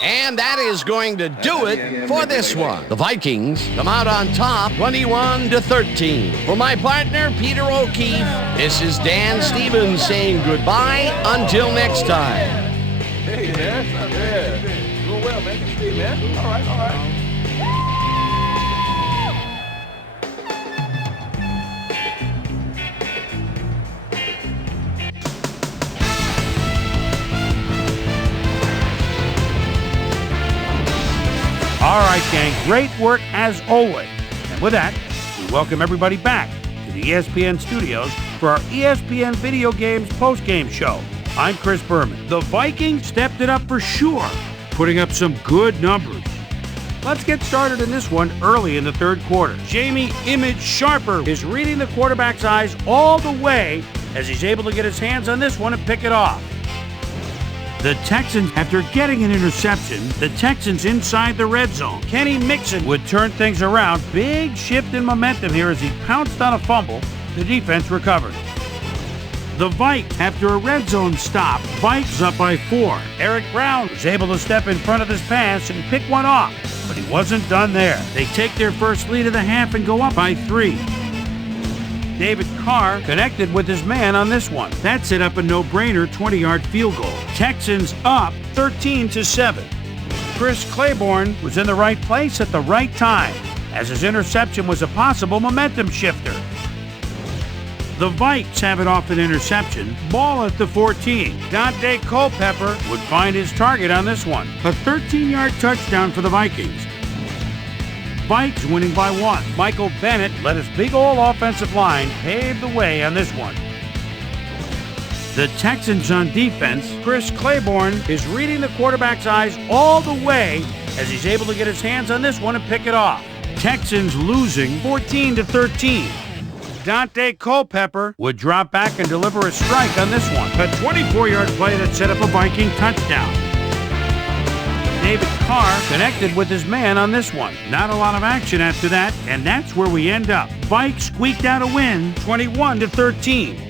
And that is going to do it for this one. The Vikings come out on top, 21-13. For my partner, Peter O'Keefe, this is Dan Stevens saying goodbye until next time. Hey, man. Not bad. Doing well, man. Good to see you, man. All right. All right, gang, great work as always. And with that, we welcome everybody back to the ESPN studios for our ESPN Video Games postgame show. I'm Chris Berman. The Vikings stepped it up for sure, putting up some good numbers. Let's get started in this one early in the third quarter. Jamie Image Sharper is reading the quarterback's eyes all the way as he's able to get his hands on this one and pick it off. The Texans, after getting an interception, the Texans inside the red zone. Kenny Mixon would turn things around. Big shift in momentum here as he pounced on a fumble. The defense recovered. The Vikes, after a red zone stop, Vikes up by 4. Eric Brown was able to step in front of this pass and pick one off, but he wasn't done there. They take their first lead of the half and go up by 3. David Carr connected with his man on this one. That set up a no-brainer 20-yard field goal. Texans up 13-7. Chris Claiborne was in the right place at the right time, as his interception was a possible momentum shifter. The Vikes have it off an interception. Ball at the 14. Dante Culpepper would find his target on this one. A 13-yard touchdown for the Vikings. Vikes winning by 1. Michael Bennett let his big old offensive line pave the way on this one. The Texans on defense, Chris Claiborne is reading the quarterback's eyes all the way as he's able to get his hands on this one and pick it off. Texans losing 14-13. Dante Culpepper would drop back and deliver a strike on this one. A 24-yard play that set up a Viking touchdown. David Carr connected with his man on this one. Not a lot of action after that, and that's where we end up. Vikes squeaked out a win, 21-13.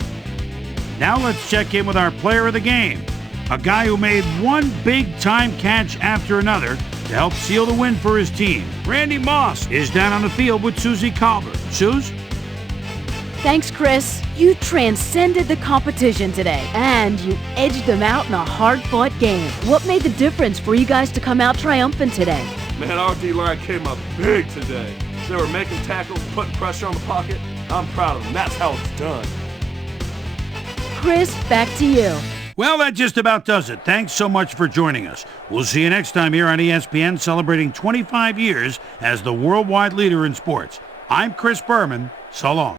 Now let's check in with our player of the game, a guy who made one big-time catch after another to help seal the win for his team. Randy Moss is down on the field with Suzy Kolber. Suze? Thanks, Chris. You transcended the competition today, and you edged them out in a hard-fought game. What made the difference for you guys to come out triumphant today? Man, our D-line came up big today. They were making tackles, putting pressure on the pocket. I'm proud of them. That's how it's done. Chris, back to you. Well, that just about does it. Thanks so much for joining us. We'll see you next time here on ESPN, celebrating 25 years as the worldwide leader in sports. I'm Chris Berman. So long.